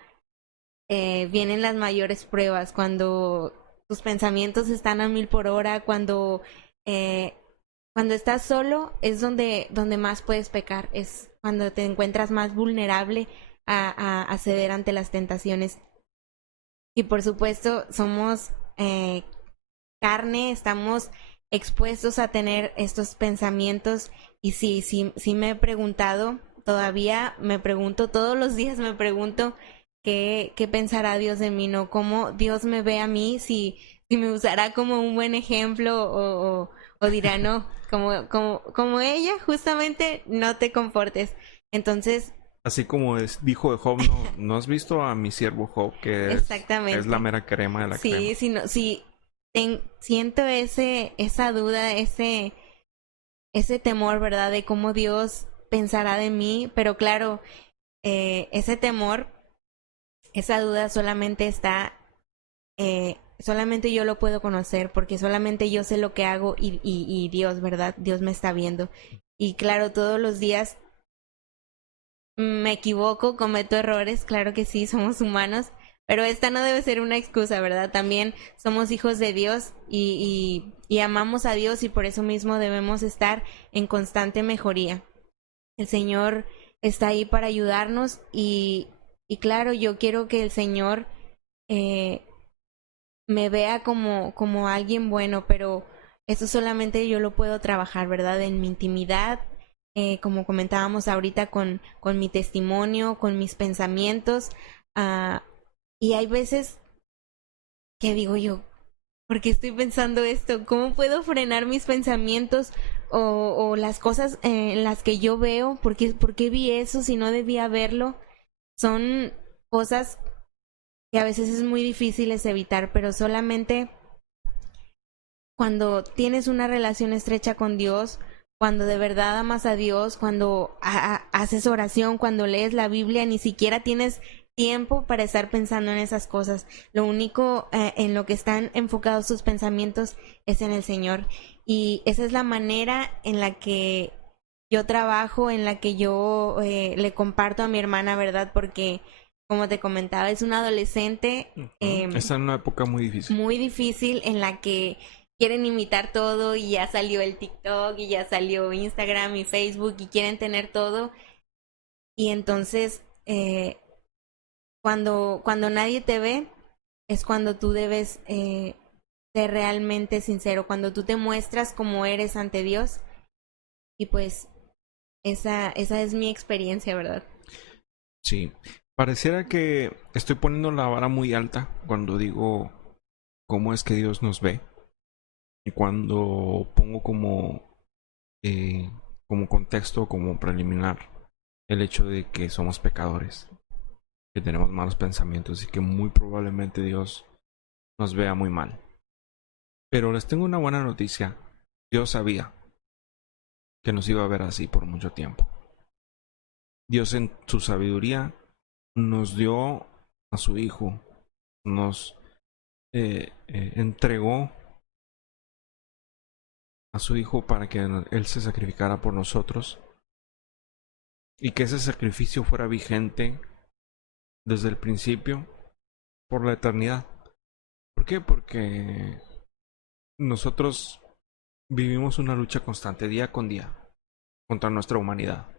vienen las mayores pruebas, cuando tus pensamientos están a 1000 por hora, cuando estás solo es donde más puedes pecar, es cuando te encuentras más vulnerable a ceder ante las tentaciones. Y por supuesto somos carne, estamos expuestos a tener estos pensamientos. Y sí me he preguntado, todavía me pregunto, todos los días me pregunto qué pensará Dios de mí, ¿no? ¿Cómo Dios me ve a mí? Si me usará como un buen ejemplo o dirá, no, como ella, justamente no te comportes. Entonces, así como dijo de Job, ¿no has visto a mi siervo Job, que es la mera crema de la crema? Sí, siento esa duda, ese temor, ¿verdad? De cómo Dios pensará de mí, pero claro, ese temor, esa duda solamente está, solamente yo lo puedo conocer, porque solamente yo sé lo que hago y Dios, ¿verdad? Dios me está viendo. Y claro, todos los días me equivoco, cometo errores, claro que sí, somos humanos, pero esta no debe ser una excusa, ¿verdad? También somos hijos de Dios y amamos a Dios, y por eso mismo debemos estar en constante mejoría. El Señor está ahí para ayudarnos y claro, yo quiero que el Señor me vea como alguien bueno, pero eso solamente yo lo puedo trabajar, ¿verdad? En mi intimidad, como comentábamos ahorita con mi testimonio, con mis pensamientos. Y hay veces que digo yo, ¿por qué estoy pensando esto? ¿Cómo puedo frenar mis pensamientos o las cosas en las que yo veo? ¿Por qué vi eso si no debía verlo? Son cosas que a veces es muy difíciles evitar, pero solamente cuando tienes una relación estrecha con Dios, cuando de verdad amas a Dios, cuando haces oración, cuando lees la Biblia, ni siquiera tienes tiempo para estar pensando en esas cosas. Lo único en lo que están enfocados tus pensamientos es en el Señor. Y esa es la manera en la que yo trabajo, en la que yo le comparto a mi hermana, ¿verdad? Porque, como te comentaba, es una adolescente Está en una época muy difícil en la que quieren imitar todo y ya salió el TikTok y ya salió Instagram y Facebook y quieren tener todo. Y entonces, cuando nadie te ve, es cuando tú debes ser realmente sincero, cuando tú te muestras como eres ante Dios. Y pues esa es mi experiencia, ¿verdad? Sí, pareciera que estoy poniendo la vara muy alta cuando digo cómo es que Dios nos ve y cuando pongo como contexto, como preliminar, el hecho de que somos pecadores, que tenemos malos pensamientos y que muy probablemente Dios nos vea muy mal. Pero les tengo una buena noticia. Dios sabía que nos iba a ver así por mucho tiempo. Dios en su sabiduría nos dio a su Hijo, nos entregó a su Hijo para que Él se sacrificara por nosotros y que ese sacrificio fuera vigente desde el principio por la eternidad. ¿Por qué? Porque nosotros vivimos una lucha constante día con día contra nuestra humanidad.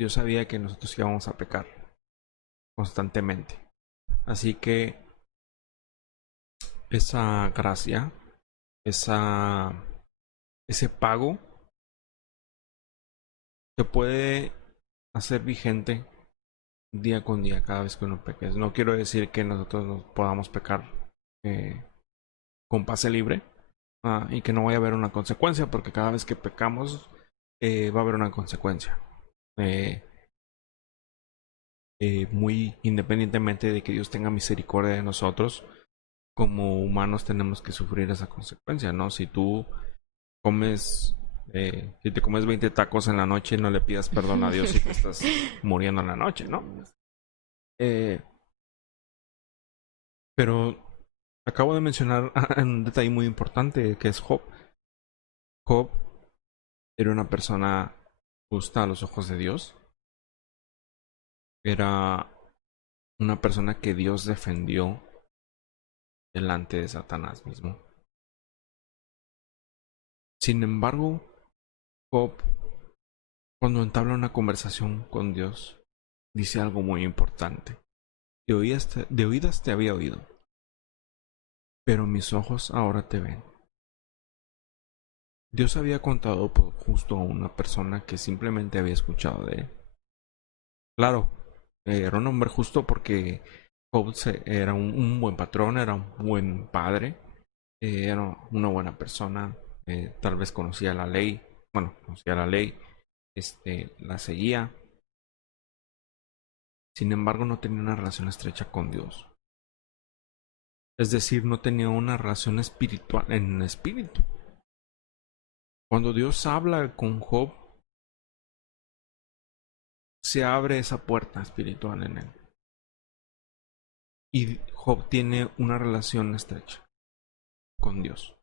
Dios sabía que nosotros íbamos a pecar constantemente. Así que esa gracia, ese pago se puede hacer vigente día con día cada vez que uno peque. No quiero decir que nosotros no podamos pecar con pase libre y que no vaya a haber una consecuencia, porque cada vez que pecamos va a haber una consecuencia. Muy independientemente de que Dios tenga misericordia de nosotros, como humanos tenemos que sufrir esa consecuencia, ¿no? Si tú comes, si te comes 20 tacos en la noche, no le pidas perdón a Dios si te estás muriendo en la noche, ¿no? Pero acabo de mencionar un detalle muy importante que es Job. Job era una persona justa a los ojos de Dios. Era una persona que Dios defendió delante de Satanás mismo. Sin embargo, Job, cuando entabla una conversación con Dios, dice algo muy importante. De oídas te había oído, pero mis ojos ahora te ven. Dios había contado por justo a una persona que simplemente había escuchado de él. Claro, era un hombre justo porque Job era un buen patrón, era un buen padre, era una buena persona, tal vez conocía la ley, la seguía. Sin embargo, no tenía una relación estrecha con Dios. Es decir, no tenía una relación espiritual en espíritu. Cuando Dios habla con Job, se abre esa puerta espiritual en él. Y Job tiene una relación estrecha con Dios.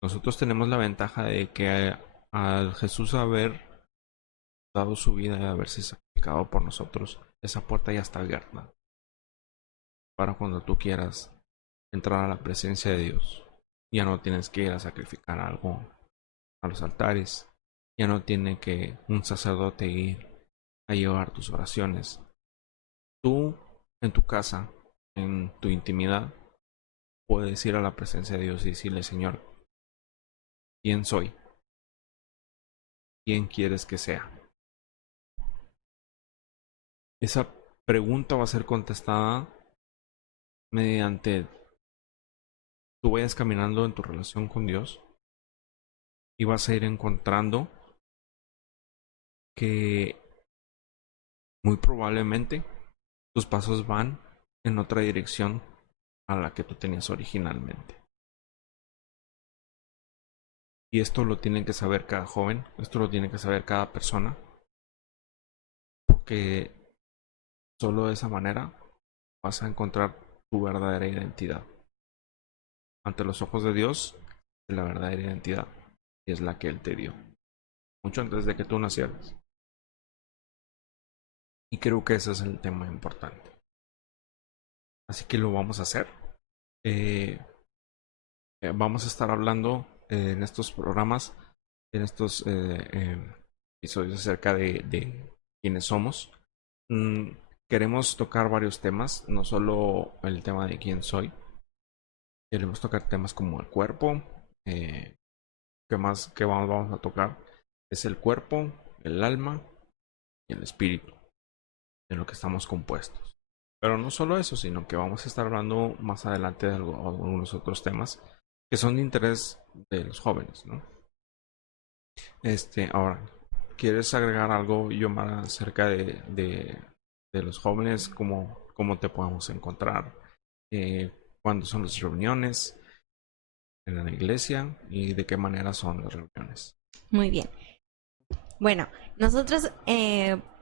Nosotros tenemos la ventaja de que al Jesús haber dado su vida y haberse sacrificado por nosotros, esa puerta ya está abierta para cuando tú quieras entrar a la presencia de Dios. Ya no tienes que ir a sacrificar algo a los altares, ya no tiene que un sacerdote ir a llevar tus oraciones. Tú, en tu casa, en tu intimidad, puedes ir a la presencia de Dios y decirle: Señor, ¿quién soy? ¿Quién quieres que sea? Esa pregunta va a ser contestada mediante tú vayas caminando en tu relación con Dios y vas a ir encontrando que muy probablemente tus pasos van en otra dirección a la que tú tenías originalmente. Y esto lo tiene que saber cada joven, esto lo tiene que saber cada persona, porque solo de esa manera vas a encontrar tu verdadera identidad. Ante los ojos de Dios, la verdadera identidad, y es la que Él te dio, mucho antes de que tú nacieras. Y creo que ese es el tema importante. Así que lo vamos a hacer. Vamos a estar hablando en estos programas, en estos episodios acerca de quiénes somos. Queremos tocar varios temas, no solo el tema de quién soy. Queremos tocar temas como el cuerpo. ¿Qué más que vamos a tocar? Es el cuerpo, el alma y el espíritu, de lo que estamos compuestos. Pero no solo eso, sino que vamos a estar hablando más adelante de algunos otros temas que son de interés de los jóvenes, ¿no? Ahora, ¿quieres agregar algo, Yomara, acerca de los jóvenes? ¿Cómo te podemos encontrar? ¿Cuándo son las reuniones en la iglesia? ¿Y de qué manera son las reuniones? Muy bien. Bueno, nosotros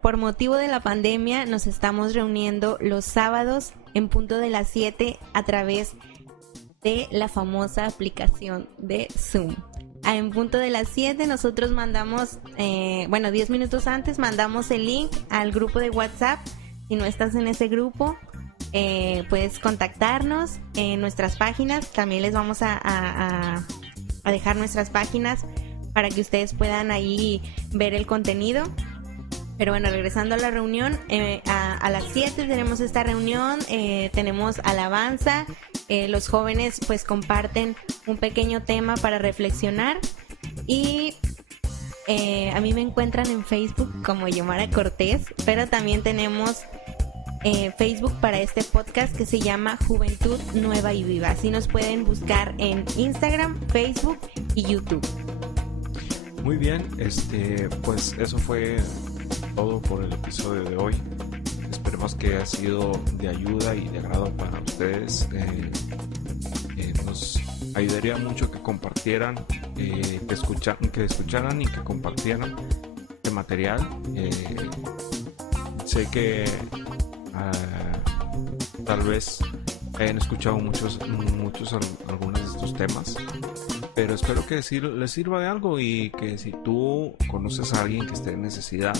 por motivo de la pandemia nos estamos reuniendo los sábados en punto de las 7 a través de la famosa aplicación de Zoom. En punto de las 7 nosotros mandamos, 10 minutos antes mandamos el link al grupo de WhatsApp. Si no estás en ese grupo, puedes contactarnos en nuestras páginas. También les vamos a dejar nuestras páginas para que ustedes puedan ahí ver el contenido. Pero bueno, regresando a la reunión, a las 7 tenemos esta reunión, tenemos alabanza, los jóvenes pues comparten un pequeño tema para reflexionar y a mí me encuentran en Facebook como Yomara Cortés, pero también tenemos Facebook para este podcast que se llama Juventud Nueva y Viva. Así nos pueden buscar en Instagram, Facebook y YouTube. Muy bien, pues eso fue todo por el episodio de hoy. Esperemos que haya sido de ayuda y de agrado para ustedes. Nos ayudaría mucho que compartieran, que escucharan y que compartieran este material. Sé que tal vez hayan escuchado algunos de estos temas, pero espero que les sirva de algo y que si tú conoces a alguien que esté en necesidad,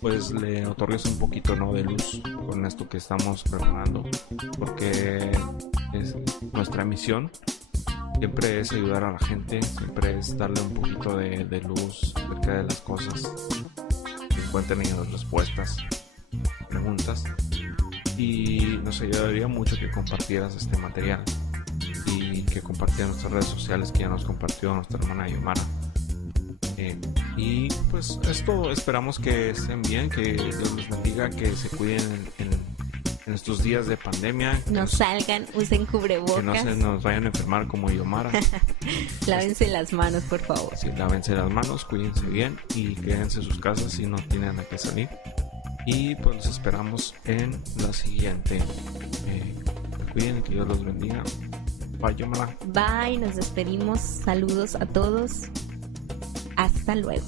pues le otorgues un poquito, ¿no?, de luz con esto que estamos preparando, porque nuestra misión siempre es ayudar a la gente, siempre es darle un poquito de luz acerca de las cosas, que encuentren ellos respuestas, preguntas, y nos ayudaría mucho que compartieras este material y que compartieran nuestras redes sociales, que ya nos compartió nuestra hermana Yomara. Y pues es todo. Esperamos que estén bien, que Dios les bendiga, que se cuiden en estos días de pandemia. No salgan, usen cubrebocas. Que no se nos vayan a enfermar como Yomara. Lávense las manos, por favor. Sí, lávense las manos, cuídense bien y quédense en sus casas si no tienen a qué salir. Y pues los esperamos en la siguiente. Cuiden, que Dios los bendiga. Bye, Yomara. Bye, nos despedimos. Saludos a todos. Hasta luego.